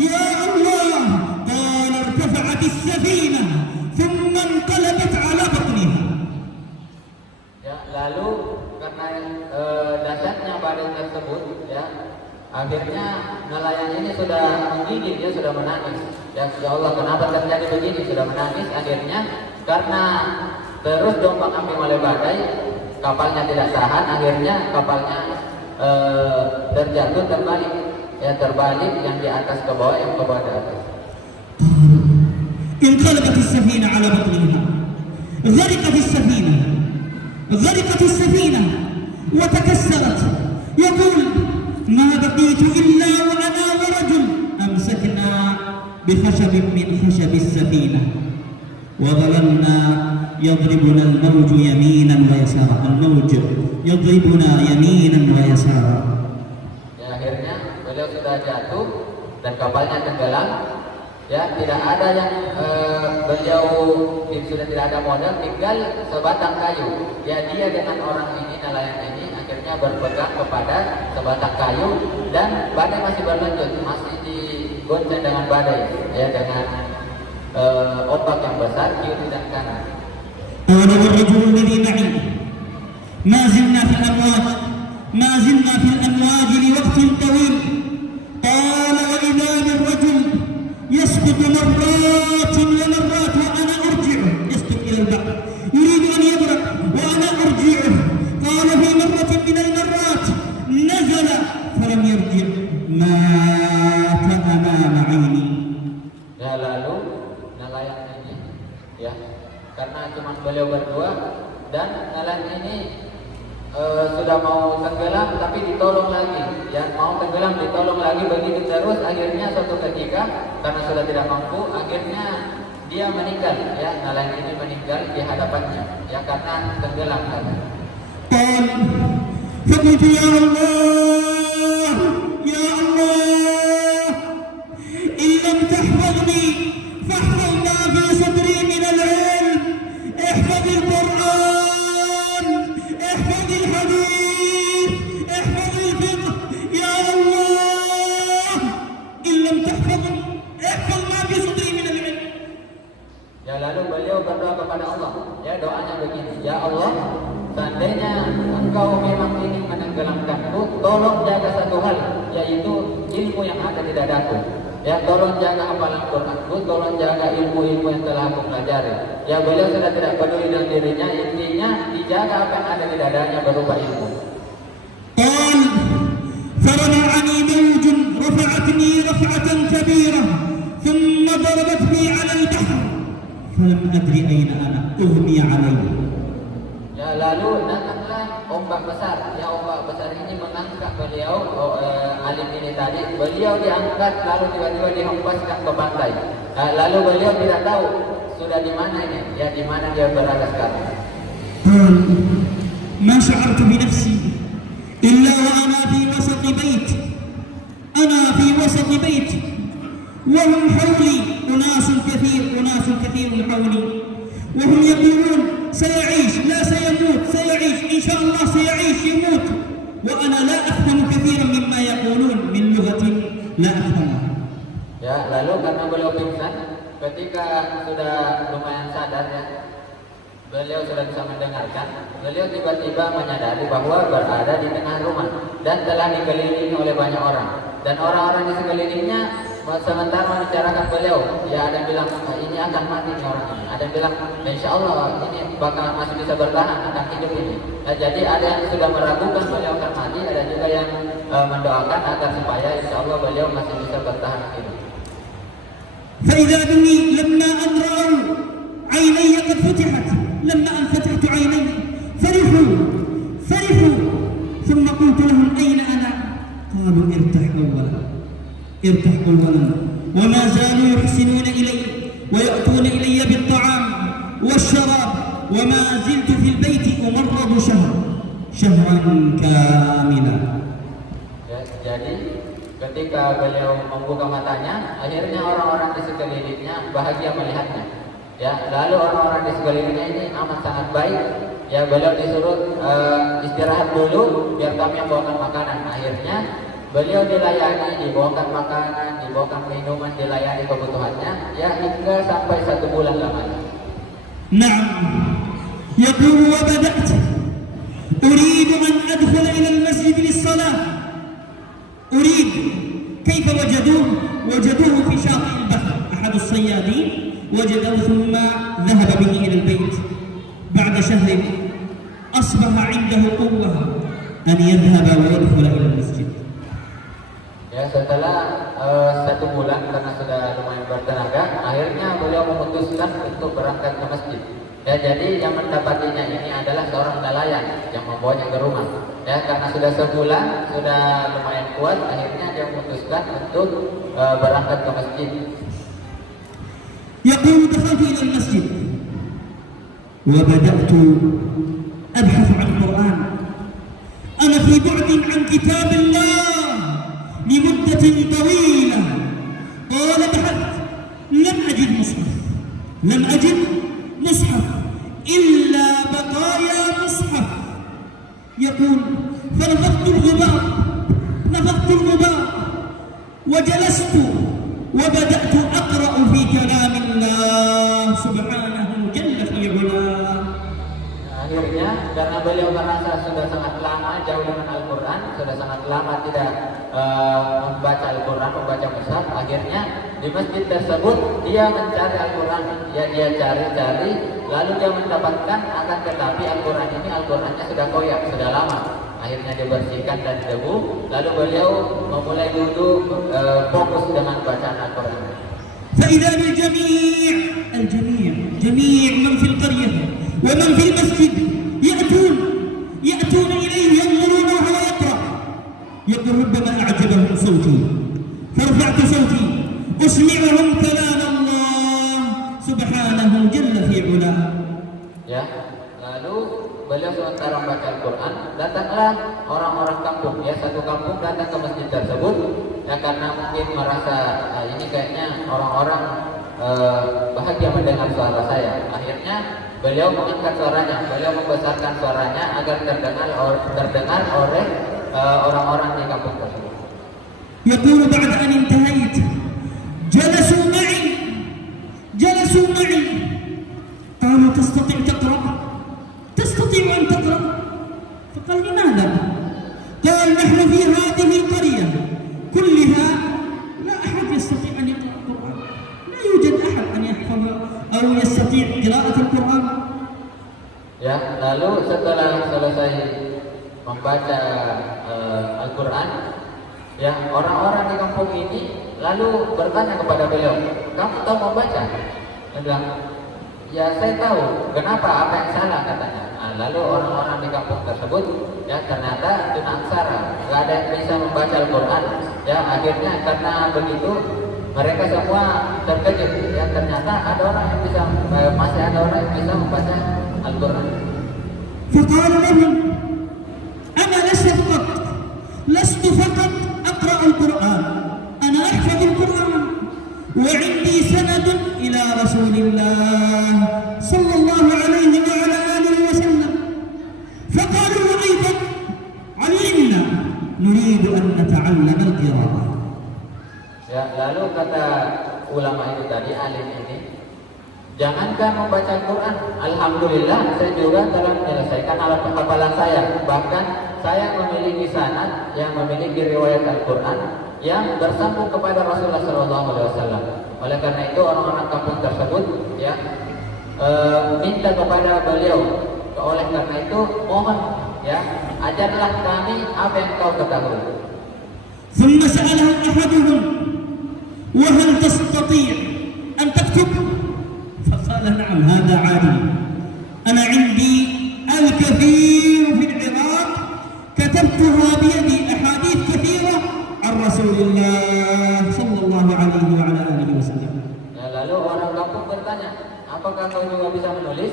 يا الله. قال ارتفعت السفينة ثم انقلبت على بطنها. Ya, lalu karena dahsyatnya badai tersebut, ya akhirnya nelayan ini sudah menggigil, dia sudah menangis. Ya Allah, kenapa terjadi begini? Sudah menangis. Akhirnya karena terus dompang ambil oleh badai, kapalnya tidak tahan. Akhirnya kapalnya terjatuh terbalik, ya terbalik yang di atas ke bawah, yang ke bawah ke atas. انقلبت السفينة على بطنها غرقت السفينة وتكسرت. يقول ما بقيت إلا وأنا ورجل أمسكنا بخشب من خشب السفينة وظللنا يضربنا الموج يمينا ويسارا. الموج يضربنا يمينا ويسارا. Ya, akhirnya beliau sudah jatuh dan kapalnya tenggelam. Ya, tidak ada yang beliau sudah tidak ada modal, tinggal sebatang kayu. Ya, dia dengan orang ini, nelayan ini akhirnya berpegang kepada sebatang kayu dan badai masih berlanjut, masih digoncang dengan badai, ya, dengan ombak yang besar kiri dan kanan. ما زلنا في الأمواج ما زلنا في الأمواج لوقت طويل. قال وإذا بالرجل يسقط مرات ومرات وأنا أرجعه، يسقط إلى البحر يريد أن يغرق وأنا أرجعه. قال في مرة من المرات نزل فلم يرجع، مات أمام عيني. Ya, lalu nelayan ini, ya, karena cuma beliau berdua dan nelayan ini sudah mau tenggelam tapi ditolong lagi, ya, mau tenggelam ditolong lagi, begitu terus. Akhirnya suatu ketika karena sudah tidak mampu, akhirnya dia meninggal, ya, nelayan ini meninggal di hadapannya, ya, karena tenggelam tadi. فقلت يا الله يا الله إن لم تحفظني فاحفظ ما في صدري من العلم. احفظ القرآن، احفظ الحديث، احفظ الفقه يا الله. إن لم تحفظني احفظ ما في صدري من العلم. Ya, lalu beliau berdoa kepada Allah, ya, doanya begini, ya Allah, seandainya engkau memang ingin menenggelamkanku, tolong jaga satu hal, yaitu ilmu yang ada di dadaku. Ya, tolong jaga hafalan Quranku, tolong jaga ilmu-ilmu yang telah aku pelajari. Ya, beliau sudah tidak peduli dengan dirinya, intinya dijaga apa yang ada di dadanya berupa ilmu. قال فرفعني موج رفعتني رفعة كبيرة ثم ضربتني على البحر فلم أدري أين أنا أغمي علي. Ya, lalu datanglah ombak besar. Ya, ombak besar ini mengangkat beliau, alim ini tadi. Beliau diangkat lalu tiba-tiba dihempaskan ke pantai. Lalu beliau tidak tahu sudah di mana ini, ya, di mana dia berada sekarang. ما شعرت بنفسي إلا وأنا في وسط بيت، أنا في وسط بيت وهم حولي أناس كثير حولي وهم يقولون سيعيش لا سيموت، سيعيش إن شاء الله، سيعيش يموت، وأنا لا أفهم كثيرا مما يقولون من لغة لا أفهمها. Ya, lalu karena beliau pingsan, ketika sudah lumayan sadar, ya, beliau sudah bisa mendengarkan, beliau tiba-tiba menyadari bahwa berada di tengah rumah dan telah dikelilingi oleh banyak orang. Dan orang-orang di sekelilingnya sementara membicarakan beliau, ya, ada yang bilang ini akan mati nih orang ini, ada yang bilang insya Allah ini bakal masih bisa bertahan, akan hidup ini. Nah, jadi ada yang sudah meragukan beliau akan mati, ada juga yang mendoakan agar supaya insya Allah beliau masih bisa bertahan hidup. فإذا بني لما أن رأوا عيني قد فتحت، لما أن فتحت عيني فرحوا ثم قلت لهم أين أنا؟ قالوا ارتح أولا وما زالوا يحسنون إلي ويأتون إلي بالطعام والشراب وما زلت في البيت أمرض شهرا كاملا. Jadi ketika beliau membuka matanya, akhirnya orang-orang di sekelilingnya bahagia melihatnya. Ya, lalu orang-orang di sekelilingnya ini amat sangat baik. Ya, beliau disuruh istirahat dulu biar kami yang bawakan makanan. Akhirnya beliau dilayani, dibawakan makanan, dibawakan minuman, dilayani kebutuhannya, ya, hingga sampai 1 bulan lamanya. نعم يقول وبدأت أريد أن أدخل إلى المسجد للصلاة، أريد. كيف وجدوه في شاطئ البحر، أحد الصيادين وجده ثم ذهب به إلى البيت. بعد شهر أصبح عنده قوة أن يذهب ويدخل إلى المسجد. Ya, setelah 1 bulan karena sudah lumayan bertenaga, akhirnya beliau memutuskan untuk berangkat ke masjid. Ya, jadi yang mendapatinya ini adalah seorang nelayan yang membawanya ke rumah. Ya, karena sudah sebulan, sudah lumayan kuat, akhirnya dia memutuskan untuk berangkat ke masjid. يقول دخلت إلى المسجد وبدأت أبحث عن القرآن. أنا في بعد عن كتاب الله لمدة طويلة. قال بحثت لم أجد مصحف إلا بقايا مصحف. يقول فنفضت الغبار وجلست وبدأت أقرأ في كلام الله سبحانه جل في علاه. Akhirnya karena beliau merasa sudah sangat lama jauh dengan Al-Quran, sudah sangat lama tidak membaca Al-Quran, membaca mushaf. Akhirnya di masjid tersebut dia mencari Al-Quran, dia cari, lalu dia mendapatkan, akan tetapi Al-Qurannya sudah koyak, sudah lama. Akhirnya dibersihkan dari debu, lalu beliau memulai duduk fokus dengan bacaan Al-Quran. فإذا بالجميع جميع من في القرية ومن في المسجد يأتون إليه ينظرون وهو يقرأ. يقول ربما أعجبهم صوتي فرفعت صوتي أسمعهم كلام الله سبحانه جل في علاه. Ya, lalu beliau sementara membaca Al-Quran, datanglah orang-orang kampung, ya satu kampung datang ke masjid tersebut, ya karena mungkin merasa ini kayaknya orang-orang bahagia mendengar suara saya. Akhirnya beliau mengangkat suaranya, beliau membesarkan suaranya agar terdengar oleh orang-orang di kampung tersebut. يقول بعد أن انتهيت جلسوا معي قالوا تستطيع أن تقرأ؟ فقال لماذا؟ قال نحن في هذه القرية كلها لا أحد يستطيع أن يقرأ القرآن، لا يوجد أحد أن يحفظ أو يستطيع قراءة القرآن. Ya, lalu setelah selesai membaca Al-Quran, ya orang-orang di kampung ini lalu bertanya kepada beliau, kamu tahu membaca? Dia bilang, ya saya tahu. Kenapa? Apa yang salah katanya? Nah, lalu orang-orang di kampung tersebut, ya ternyata tunaksara, nggak ada yang bisa membaca Al-Quran. Ya akhirnya karena begitu mereka semua terkejut. Ya ternyata ada orang yang bisa, masih ada orang yang bisa membaca Al-Quran. فقال لهم أنا لست فقط أقرأ القرآن، أنا أحفظ القرآن وعندي سند إلى رسول الله صلى الله عليه وعلى آله وسلم. فقالوا أيضا علمنا نريد أن نتعلم القراءة. Ya, lalu kata ulama itu tadi, alim ini, jangankan membaca Al-Quran, alhamdulillah saya juga telah menyelesaikan alat hafalan saya. Bahkan saya memiliki sanad yang memiliki riwayat Al-Quran yang bersambung kepada Rasulullah SAW. Oleh karena itu orang-orang kampung tersebut ya minta kepada beliau. Oleh karena itu mohon ya ajarlah kami apa yang kau ketahui. ثم سأله أحدهم وهل تستطيع أن تكتب؟ فقال نعم هذا عادي، أنا عندي الكثير في العراق كتبتها بيدي أحاديث كثيرة عن رسول الله صلى الله عليه وعلى آله وسلم. Ya, lalu orang kampung bertanya, apakah kau juga bisa menulis?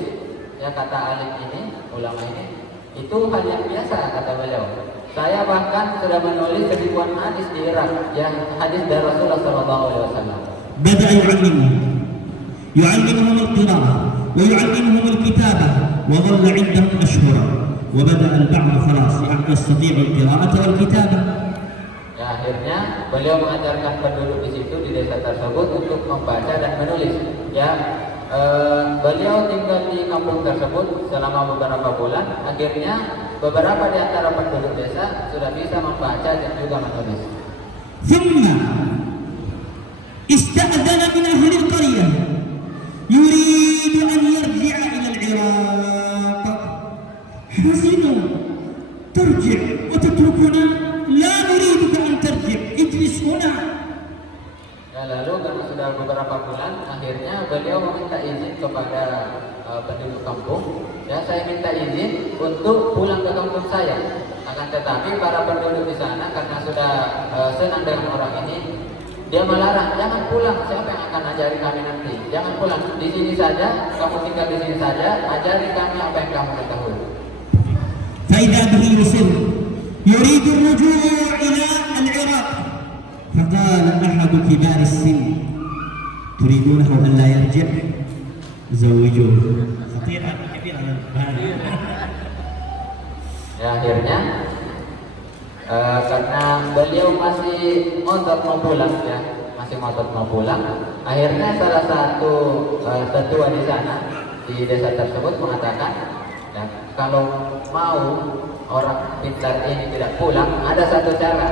Ya kata alim ini, ulama ini, itu hal yang biasa kata beliau. Saya bahkan sudah menulis ribuan hadis di Irak, ya hadis dari Rasulullah SAW. بدأ يعلمهم القراءة ويعلمهم الكتابة وظل عندهم أشهرا وبدأ البعض خلاص يستطيع القراءة والكتابة. Ya akhirnya beliau mengajarkan penduduk di situ di desa tersebut untuk membaca dan menulis. Ya beliau tinggal di kampung tersebut selama beberapa bulan. Akhirnya beberapa di antara penduduk desa sudah bisa membaca dan juga menulis. ثم استأذن من أهل القرية يريد أن يرجع إلى العراق. حزنوا ترجع وتتركنا؟ لا نريدك أن ترجع اجلس هنا. Ya, lalu karena sudah beberapa bulan, akhirnya beliau meminta izin kepada penduduk kampung. Ya, saya minta izin untuk pulang ke kampung saya. Akan tetapi para penduduk di sana karena sudah senang dengan orang ini, Dia melarang, jangan pulang, siapa yang akan ajari kami nanti? Jangan pulang, di sini saja, kamu tinggal di sini saja, ajari kami apa yang kamu ketahui. فإذا به يصر يريد الرجوع إلى العراق فقال أحد كبار السن تريدونه أن لا يرجع زوجوه خطير هذا كبير هذا Ya akhirnya karena beliau masih ngotot mau pulang ya, masih ngotot mau pulang. Akhirnya salah satu tetua di sana di desa tersebut mengatakan, ya, kalau mau orang pintar ini tidak pulang, ada satu cara,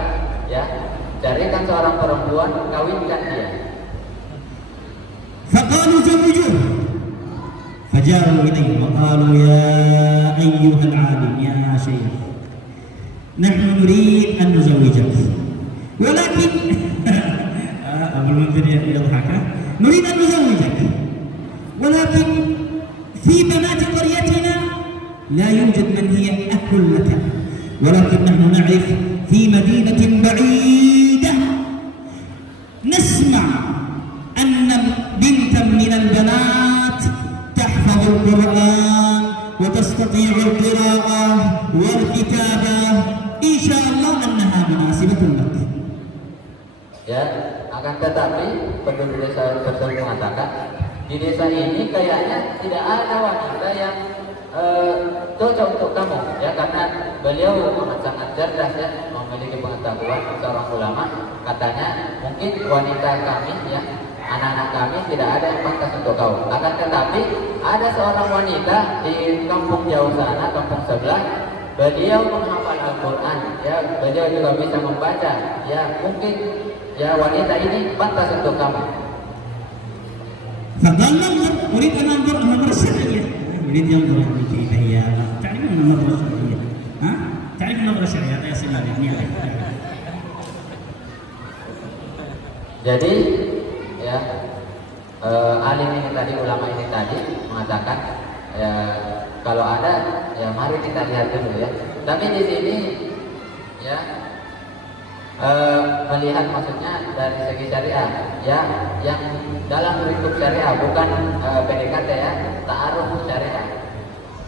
ya, carikan seorang perempuan, kawinkan dia. فقالوا زوجوه فجاءوا إليه وقالوا يا أيها العالم يا شيخ نحن نريد أن نزوجك ولكن أبو المنذر يضحك نريد أن نزوجك ولكن في بنات قريتنا لا يوجد من هي أكل لك ولكن نحن نعرف في مدينة بعيدة نسمع أن بنتا من البنات تحفظ القرآن وتستطيع القراءة والكتابة إن شاء الله أنها مناسبة لك. Ya, akan tetapi penduduk desa tersebut mengatakan di desa ini kayaknya tidak ada wanita yang cocok untuk kamu, ya, karena beliau sangat cerdas ya, memiliki pengetahuan, seorang ulama. Katanya mungkin wanita kami ya, anak-anak kami tidak ada yang pantas untuk kau. Akan tetapi ada seorang wanita di kampung jauh sana, kampung sebelah, beliau menghafal Al-Quran, ya, beliau juga bisa membaca, ya, mungkin ya wanita ini pantas untuk kamu. فقال ننظر أريد أن أنظر النظرة الشرعية يريد ينظر كيف هي تعرفون النظرة الشرعية ها؟ تعرف النظرة الشرعية هذا يصير هذا Jadi ya alim ini tadi, ulama ini tadi mengatakan ya kalau ada ya mari kita lihat dulu ya. Tapi di sini ya melihat maksudnya dari segi syariah ya, yang dalam lingkup syariah, bukan PDKT ya, ta'aruf syariah.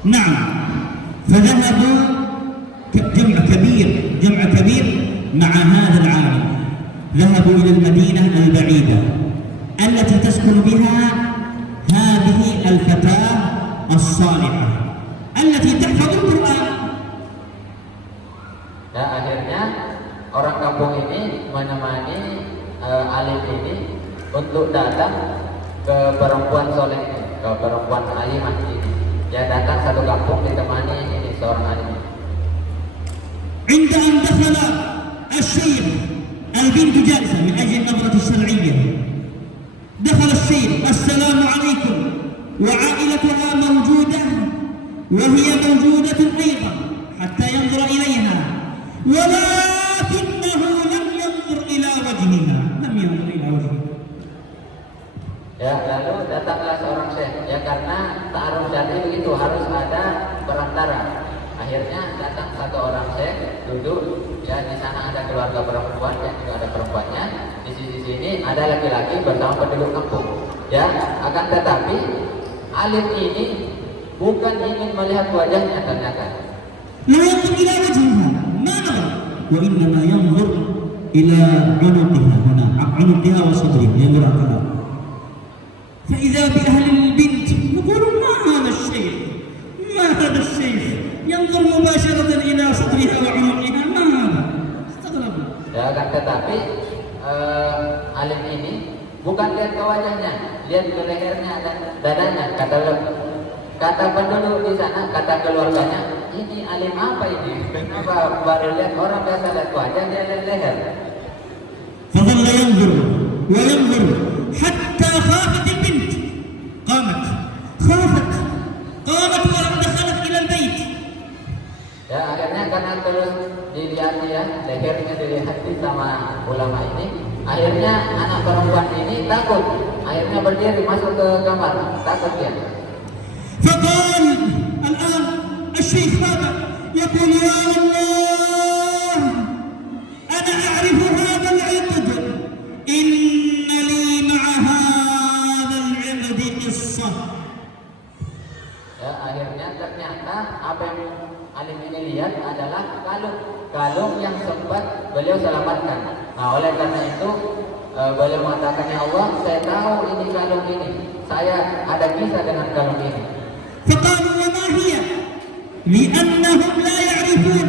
نعم فذهبوا جمع كبير مع هذا العالم ذهبوا إلى المدينة البعيدة التي تسكن بها هذه الفتاة الصالحة التي تحفظ القرآن. Ya akhirnya orang kampung ini menemani alim ini untuk datang ke perempuan soleh, ke perempuan alimah ini. Ya datang satu kampung ditemani ini seorang alim. عند أن دخل الشيخ البنت جالسة من أجل النظرة الشرعية دخل الشيخ السلام عليكم وعائلتها موجودة وهي موجودة أيضا حتى ينظر إليها ولكنه لم ينظر إلى وجهها Ya lalu datanglah seorang syekh, ya karena ta'aruf syar'i begitu harus ada perantara. Akhirnya datang satu orang syekh duduk, ya di sana ada keluarga perempuan, ya juga ada perempuannya. Di sisi sini ada laki-laki bersama penduduk kampung. Ya, akan tetapi alim ini bukan ingin melihat wajahnya ternyata. لا ينظر إلى وجهها ما نظر وإنما ينظر إلى عنقها هنا عنقها وصدرها ينظر هكذا فإذا بأهل البنت يقولون ما هذا الشيخ ينظر مباشرة إلى صدرها وعنقها ما هذا استغربوا. Ya kan, tetapi alim ini bukan lihat ke wajahnya, lihat ke lehernya dan dadanya. Kata penduduk di sana, kata keluarganya, ini alim apa ini? Kenapa baru lihat orang biasa lihat wajah, dia lihat leher? فظل ينظر وينظر حتى خافت البنت خافت قامت ودخلت إلى البيت. Ya akhirnya karena terus dilihat ya, lehernya dilihat sama ulama ini, akhirnya anak perempuan ini takut, akhirnya berdiri masuk ke kamar, takut dia. فقال الآن الشيخ ماذا يقول يا الله أنا أعرف هذا العقد إن akhirnya ternyata apa yang alim ini lihat adalah kalung yang sempat beliau selamatkan. Nah, oleh karena itu beliau mengatakan, ya Allah, saya tahu ini kalung ini, saya ada kisah dengan kalung ini. فقالوا وما هي لأنهم لا يعرفون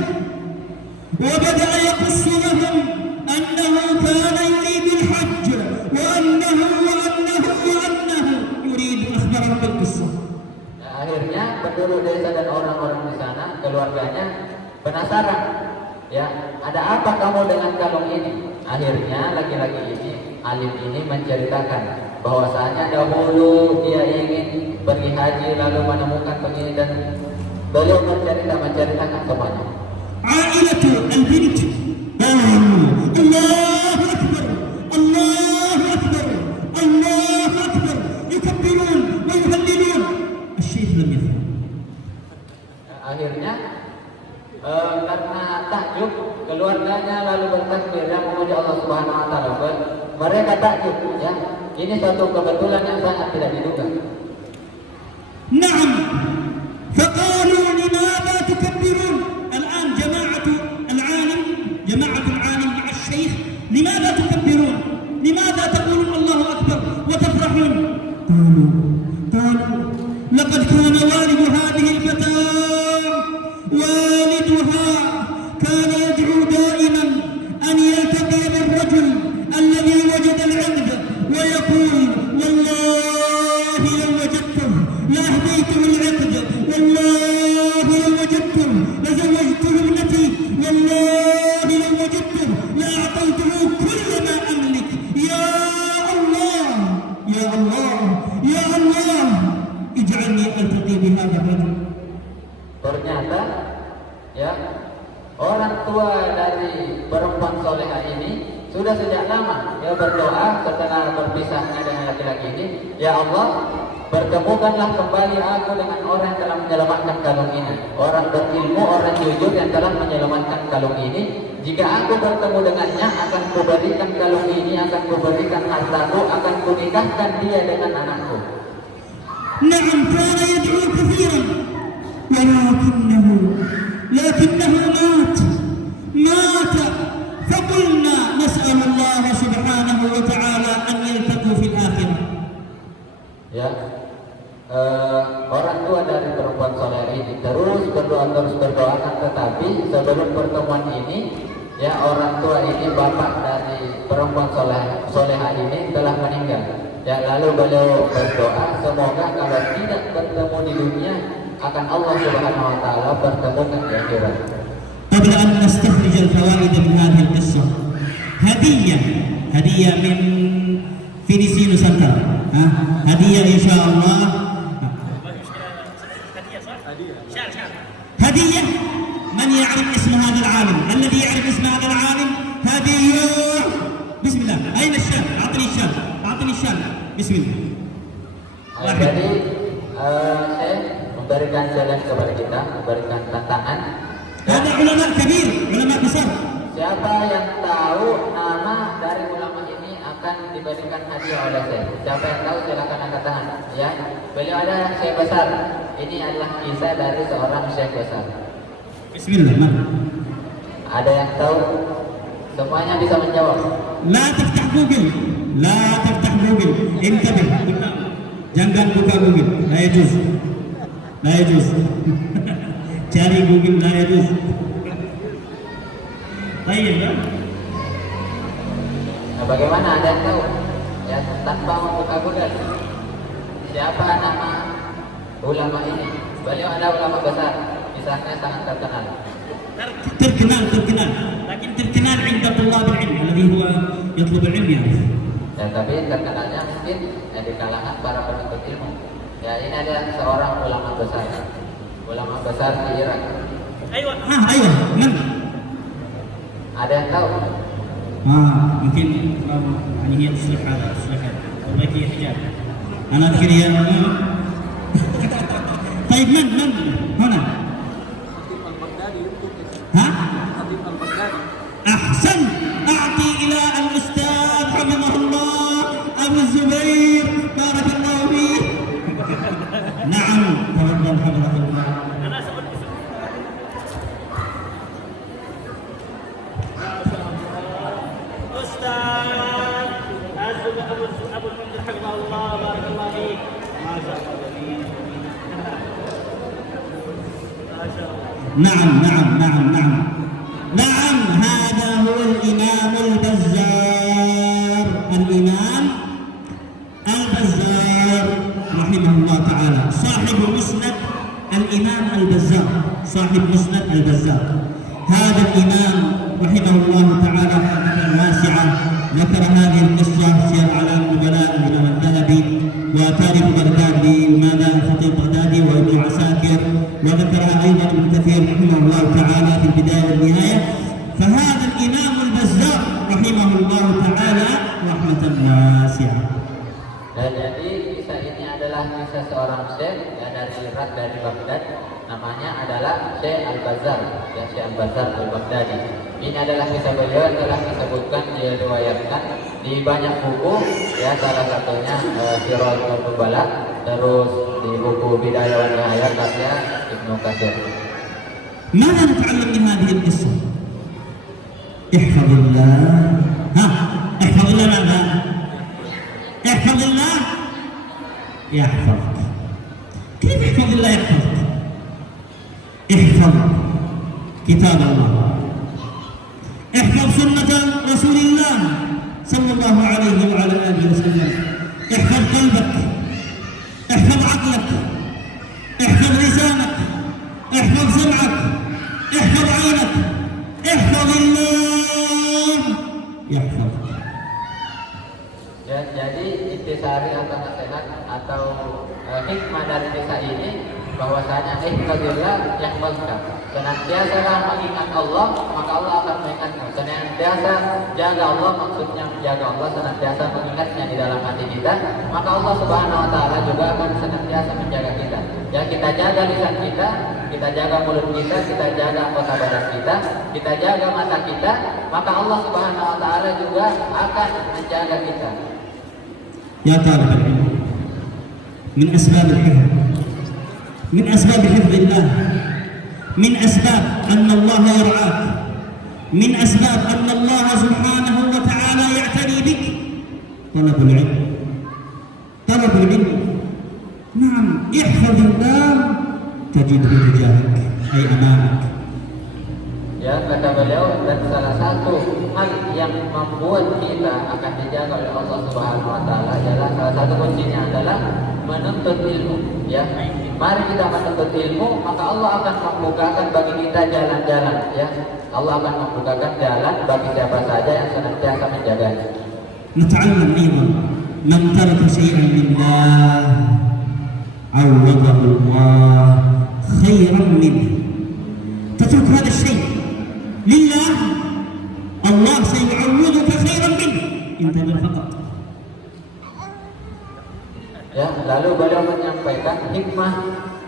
وبدأ يقص لهم أنه كان يريد الحج وأنه يريد أخبرهم بالقصة. Akhirnya penduduk desa dan orang-orang di sana, keluarganya penasaran, ya, ada apa kamu dengan kalung ini? Akhirnya laki-laki ini, alim ini menceritakan bahwasanya dahulu dia ingin pergi haji lalu menemukan begini, dan beliau menceritakan semuanya. عائلة البنت الله أكبر الله أكبر الله أكبر يكبرون ويهللون. الشيخ لم يفهم. Akhirnya karena takjub, keluarganya lalu bertakbir yang memuji Allah Subhanahu wa taala. Mereka takjub, ya. Ini satu kebetulan yang sangat tidak diduga. نعم فقالوا لماذا تكبرون. الآن جماعة العالم مع الشيخ، لماذا تكبرون؟ لماذا تقولون الله أكبر وتفرحون؟ قالوا لقد كان والد هذه الفتاة والدها كان يدعو دائما أن يلتقي بالرجل الذي وجد العقد ويقول والله لو وجدته لأهديته العقد، والله لو وجدته لزوجته ابنتي، والله لو وجدته لأعطيته كل ما أملك. يا الله يا الله يا الله اجعلني ألتقي بهذا الرجل. Ternyata, ya, orang tua dari perempuan soleha ini sudah sejak lama dia berdoa setelah berpisahnya dengan laki-laki ini, ya Allah, pertemukanlah kembali aku dengan orang yang telah menyelamatkan kalung ini, orang berilmu, orang jujur yang telah menyelamatkan kalung ini. Jika aku bertemu dengannya, akan kuberikan kalung ini, akan kuberikan hartaku, akan kunikahkan dia dengan anakku. نعم كان يدعو كثيرا لكنه مات فقلنا نسأل الله سبحانه وتعالى أن يلتقوا في الآخرة. Ya, orang tua dari perempuan soleh ini terus berdoa, tetapi sebelum pertemuan ini, ya, orang tua ini, bapak dari perempuan soleha ini telah meninggal. Ya, lalu beliau berdoa semoga kalau tidak bertemu di dunia, akan Allah Subhanahu wa taala pertemukan di akhirat. قبل أن نستخرج الفوائد من هذه القصة، هدية من فينيسي نسنتر، هدية إن شاء الله، هدية من يعرف اسم هذا العالم، الذي يعرف اسم هذا العالم هدية. بسم الله. أين الشاب؟ أعطني الشاب. بسم الله. Jadi saya memberikan challenge kepada kita, memberikan tantangan. هذا علماء كبير، علماء besar. Siapa yang tahu nama dari ulama ini akan diberikan hadiah oleh saya. Siapa yang tahu silakan angkat tangan. Ya, beliau adalah syekh besar. Ini adalah kisah dari seorang syekh besar. Bismillah. Ada yang tahu? Semuanya bisa menjawab. لا تفتح جوجل، انتبه، jangan buka Google, لا يجوز. cari Google لا يجوز. طيب. Nah, bagaimana, ada yang tahu? Ya, tanpa membuka Google. Siapa nama ulama ini? Beliau adalah ulama besar, kisahnya sangat terkenal. لكن terkenal عند طلاب العلم الذي هو يطلب العلم يعني. Ya, tapi terkenalnya mungkin di kalangan para penuntut ilmu. Ya, ini adalah seorang ulama besar di Irak. أيوة من؟ Ada yang tahu? ممكن يعني هي تصلح هذا والله هي حجاب. أنا أذكر هي. طيب من هنا؟ أحسن. أعطي إلى الأستاذ حفظه الله أبو الزبير بارك الله فيه. نعم تفضل حفظه الله. نعم نعم نعم نعم نعم هذا هو الإمام البزار. الإمام البزار رحمه الله تعالى صاحب مسند الإمام البزار، صاحب مسند البزار. هذا الإمام رحمه الله تعالى رحمة واسعة ذكر هذه القصة سير أعلام النبلاء الإمام الذهبي وتاريخ بغداد لماذا الخطيب بغدادي وابن عساكر، وذكرها أيضا ابن كثير رحمه الله تعالى في البداية والنهاية. فهذا الإمام البزار رحمه الله تعالى رحمة واسعة. Dan jadi kisah ini adalah kisah seorang syekh ya, dari Irak, dari Baghdad. Namanya adalah Syekh Al-Bazzar, ya, Syekh Al-Bazzar Al-Baghdadi. Ini adalah kisah beliau yang telah disebutkan, diriwayatkan di banyak buku, ya, salah satunya Siratul Nubala, terus di buku Bidayah wa Nihayah karya Ibnu Katsir. ماذا نتعلم من هذه القصة؟ احفظ الله. ها، احفظ الله ماذا؟ احفظ الله يحفظك. كيف احفظ الله يحفظك؟ احفظ كتاب الله، احفظ سنة رسول الله صلى الله عليه وعلى آله وسلم، احفظ قلبك، احفظ عقلك، احفظ لسانك، احفظ سمعك، احفظ عينك، احفظ الله يحفظك. Ya, jadi intisari atau nasihat atau hikmah dari kisah ini bahwasanya ihfazillah yahfazka. Senantiasa mengingat Allah, maka Allah akan mengingatmu. Senantiasa jaga Allah, maksudnya menjaga Allah, senantiasa mengingatnya di dalam hati kita, maka Allah Subhanahu wa taala juga akan senantiasa menjaga kita. Ya, kita jaga lisan kita jaga mulut kita jaga anggota badan kita jaga mata kita, maka Allah Subhanahu wa taala juga akan menjaga kita. يا طالب العلم، من أسباب الحفظ، من أسباب حفظ الله، من أسباب أن الله يرعاك، من أسباب أن الله سبحانه وتعالى يعتني بك طلب العلم. طلب العلم، نعم، احفظ الله تجده تجاهك أي أمامك. Ya, kata beliau, dan salah satu hal yang membuat kita akan dijaga oleh Allah Subhanahu wa taala adalah salah satu kuncinya adalah menuntut ilmu. Ya, mari kita menuntut ilmu, maka Allah akan membukakan bagi kita jalan-jalan, ya. Allah akan membukakan jalan bagi siapa saja yang senantiasa menjaganya. نتعلم أيضا من ترك شيئا لله عوضه الله خيرا منه. تترك هذا الشيء لله، الله سيعوضك خيرا منه. انتبه فقط. Ya, lalu beliau menyampaikan hikmah,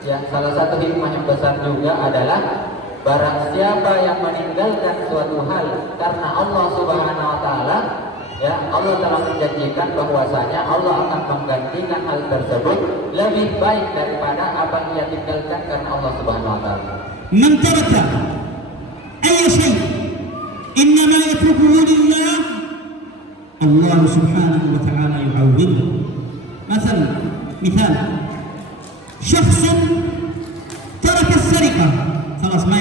ya, salah satu hikmah yang besar juga adalah barang siapa yang meninggalkan suatu hal karena Allah Subhanahu wa taala, ya, Allah telah menjanjikan bahwasanya Allah akan menggantikan hal tersebut lebih baik daripada apa yang dia tinggalkan karena Allah Subhanahu wa taala. من ترك أي شيء إنما يتركه لله الله سبحانه وتعالى يعوضه. مثلا مثال شخص ترك السرقة، خلاص ما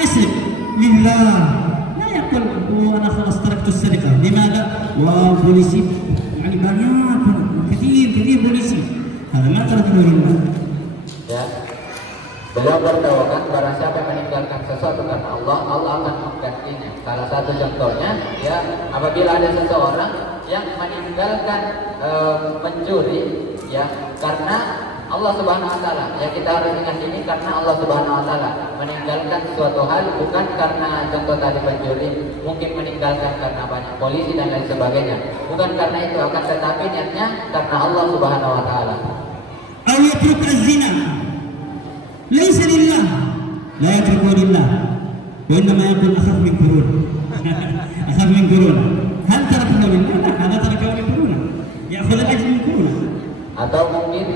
يسرق لله، لا يقول أنا خلاص تركت السرقة. لماذا؟ وبوليسي يعني بنيات كثير بوليسي، هذا ما تركه لله. Ya. Beliau bertawakan barang siapa yang meninggalkan sesuatu karena Allah, Allah akan menggantinya. Salah satu contohnya, ya, apabila ada seseorang yang meninggalkan mencuri, ya, karena Allah Subhanahu wa taala, ya, kita harus ingat ini karena Allah Subhanahu wa taala. Meninggalkan suatu hal bukan karena contoh tadi pencuri, mungkin meninggalkan karena banyak polisi dan lain sebagainya. Bukan karena itu, akan tetapi niatnya karena Allah Subhanahu wa taala. أو يترك الزنا ليس لله، لا يتركه لله، وإنما يقول أخاف من كورونا أخاف من كورونا. هل تركه لله؟ لا، هذا تركه من كورونا، يأخذ الأجر من كورونا. Atau mungkin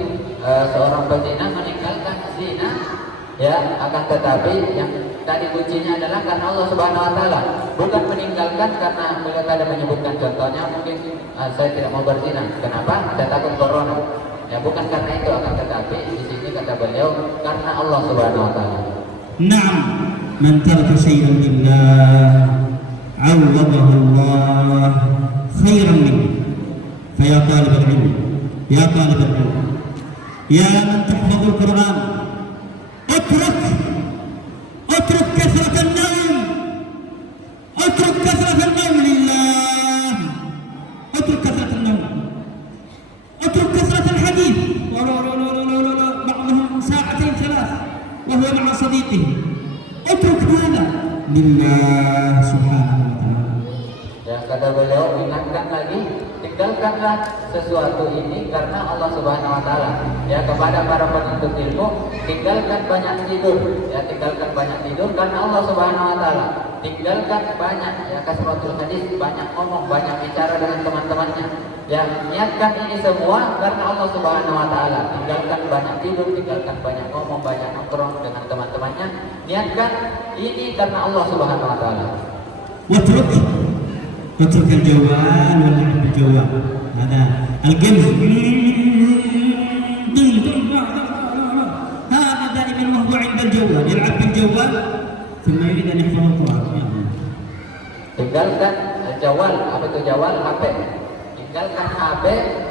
seorang pezina meninggalkan zina, ya, akan tetapi yang tadi kuncinya adalah karena Allah Subhanahu wa taala, bukan meninggalkan karena beliau tadi menyebutkan contohnya mungkin saya tidak mau berzina. Kenapa? Saya takut corona. Ya, bukan karena itu, akan tetapi di sini kata beliau karena Allah Allah Subhanahu wa taala. نعم من ترك شيئا لله عوضه الله خيرا منه. فيا طالب العلم، يا طالب العلم، يا من تحفظ القرآن، اترك كثرة النوم، اترك كثرة النوم لله، اترك كثرة النوم، اترك كثرة الحديث، بعضهم ساعتين ثلاث وهو مع صديقه، اترك هذا لله سبحانه وتعالى. Ya, kata beliau, ingatkan lagi, tinggalkanlah sesuatu ini karena Allah Subhanahu wa taala. Ya, kepada para penuntut ilmu, tinggalkan banyak tidur. Ya, tinggalkan banyak tidur karena Allah Subhanahu wa taala. Tinggalkan banyak, ya, kasratul hadis, banyak ngomong, banyak bicara dengan teman-temannya. Ya, niatkan ini semua karena Allah Subhanahu wa taala. Tinggalkan banyak tidur, tinggalkan banyak ngomong, banyak nongkrong dengan teman-temannya. Niatkan ini karena Allah Subhanahu wa taala. اترك الجوال واللعب بالجوال، هذا الجيمز، هذا دائما وهو عند الجوال يلعب بالجوال ثم يريد ان يحفظ القرآن. Tinggalkan jawal, apa itu jawal? HP. Tinggalkan HP,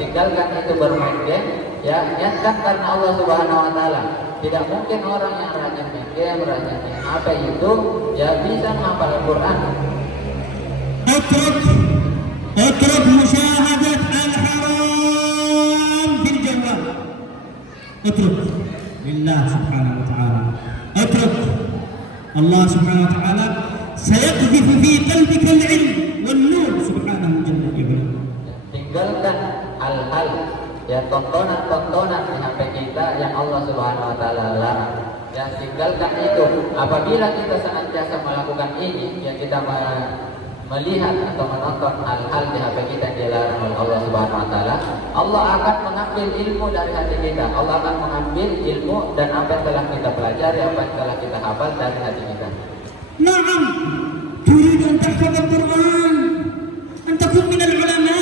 tinggalkan itu bermain game. Ya, niatkan karena Allah Subhanahu wa taala. Tidak mungkin orang yang rajin main game, rajin main HP itu ya bisa menghafal Al-Qur'an. اترك مشاهدة الحرام في الجوال، اترك لله سبحانه وتعالى، اترك. الله سبحانه وتعالى سيقذف في قلبك العلم والنور سبحانه جل وعلا. Tinggalkan hal-hal, ya, tontonan-tontonan di HP kita yang Allah Subhanahu wa taala larang. Ya, tinggalkan itu. Apabila kita senantiasa melakukan ini, ya, kita melihat atau menonton hal-hal di HP kita yang dilarang oleh Allah Subhanahu wa taala, Allah akan mengambil ilmu dari hati kita. Allah akan mengambil ilmu dan apa yang telah kita pelajari, apa yang telah kita hafal dari hati kita. Naam, turid an tahfaz al-Quran, an takun min al-ulama,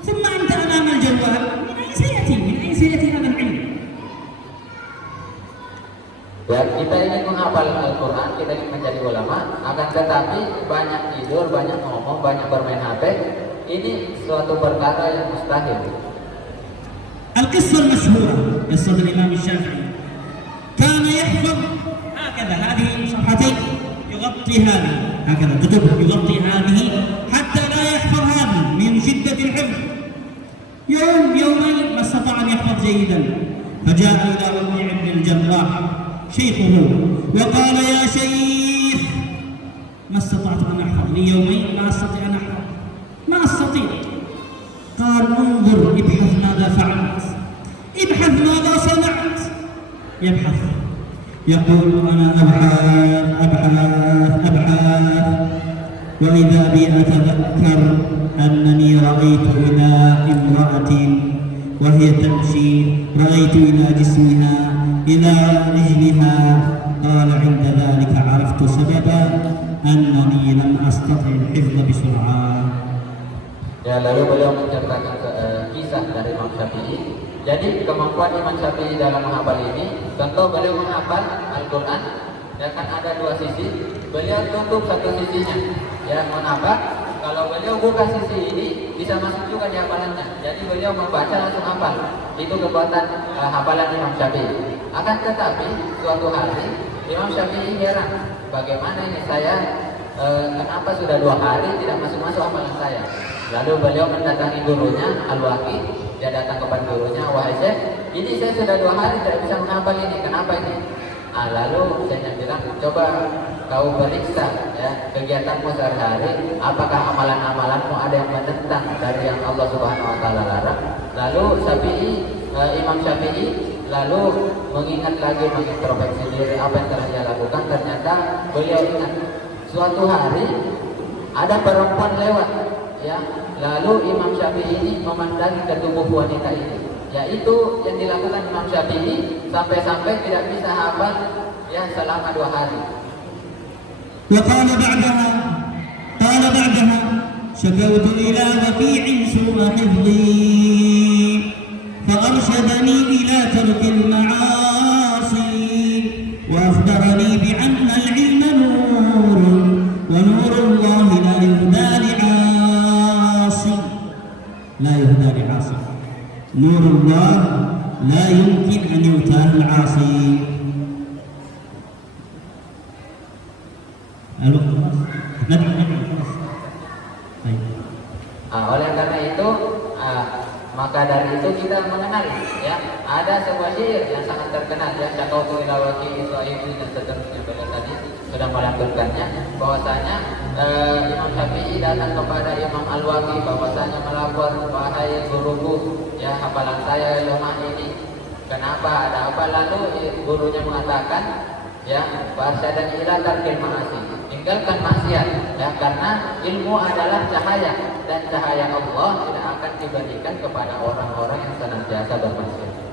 thumma anta amam al-jawal. Min ayn sayati hadha al-ilm? Ya, kita ingin menghafal Al-Quran, kita ingin menjadi ulama, akan tetapi banyak tidur, banyak ngomong, banyak bermain HP, ini suatu perkara yang mustahil. القصة المشهورة قصة الإمام الشافعي كان يحفظ هكذا هذه صفحتين، يغطي هذه هكذا كتبه، يغطي هذه حتى لا يحفظ هذه من شدة الحفظ. يومين ما استطاع أن يحفظ جيدا، فجاء إلى وكيع بن الجراح شيخه وقال: يا شيخ، ما استطعت أن أحفظ لي يومين، ما أستطيع أن أحفظ، ما أستطيع. قال: انظر، ابحث ماذا فعلت، ابحث ماذا صنعت. يبحث، يقول: أنا أبحث وإذا بي أتذكر أنني رأيت إلى امرأة وهي تمشي، رأيت إلى جسمها، إلى رجلها. قال: عند ذلك عرفت سببا أنني لم أستطع الحفظ بسرعة. Ya, lalu beliau menceritakan kisah dari Imam Syafi'i. Jadi kemampuan Imam Syafi'i dalam menghafal ini, contoh beliau menghafal Al-Quran, ya kan ada dua sisi, beliau tutup satu sisinya. Ya, menghafal, kalau beliau buka sisi ini bisa masuk juga di hafalannya. Jadi beliau membaca langsung hafal. Itu kekuatan hafalan Imam Syafi'i. Akan tetapi suatu hari Imam Syafi'i heran, bagaimana ini saya kenapa sudah 2 hari tidak masuk hafalan saya. Lalu beliau mendatangi gurunya Al-Waqi. Dia datang kepada gurunya: wahai Syekh, ini saya sudah 2 hari tidak bisa menghafal ini, kenapa ini? Lalu saya bilang, coba kau periksa ya kegiatanmu sehari-hari, apakah amalan-amalanmu ada yang menentang dari yang Allah Subhanahu wa taala larang. Lalu Imam Syafi'i lalu mengingat lagi, mengintrospeksi diri apa yang telah dia lakukan. Ternyata beliau ingat suatu hari ada perempuan lewat, ya, lalu Imam Syafi'i ini memandangi ke tubuh wanita ini, yaitu yang dilakukan Imam Syafi'i sampai-sampai tidak bisa hafal ya selama 2 hari. وقال بعدها شكوت إلى وكيع سوء حفظي فأرشدني إلى ترك المعاصي المعاصي. Halo, oleh karena itu, maka dari itu kita mengenal, ya, ada sebuah syair yang sangat terkenal, ya, syakautu ila waqi Israil dan seterusnya. Pada tadi sudah melampirkannya bahwasanya Imam Syafi'i datang kepada Imam Al-Waqi bahwasanya melapor, wahai guruku, ya, hafalan saya lemah ini, kenapa, ada apa? Lalu gurunya mengatakan, ya, farsadan ila tarkil ma'asi, tinggalkan maksiat, ya, karena ilmu adalah cahaya dan cahaya Allah tidak akan diberikan kepada orang-orang yang senantiasa bermaksiat.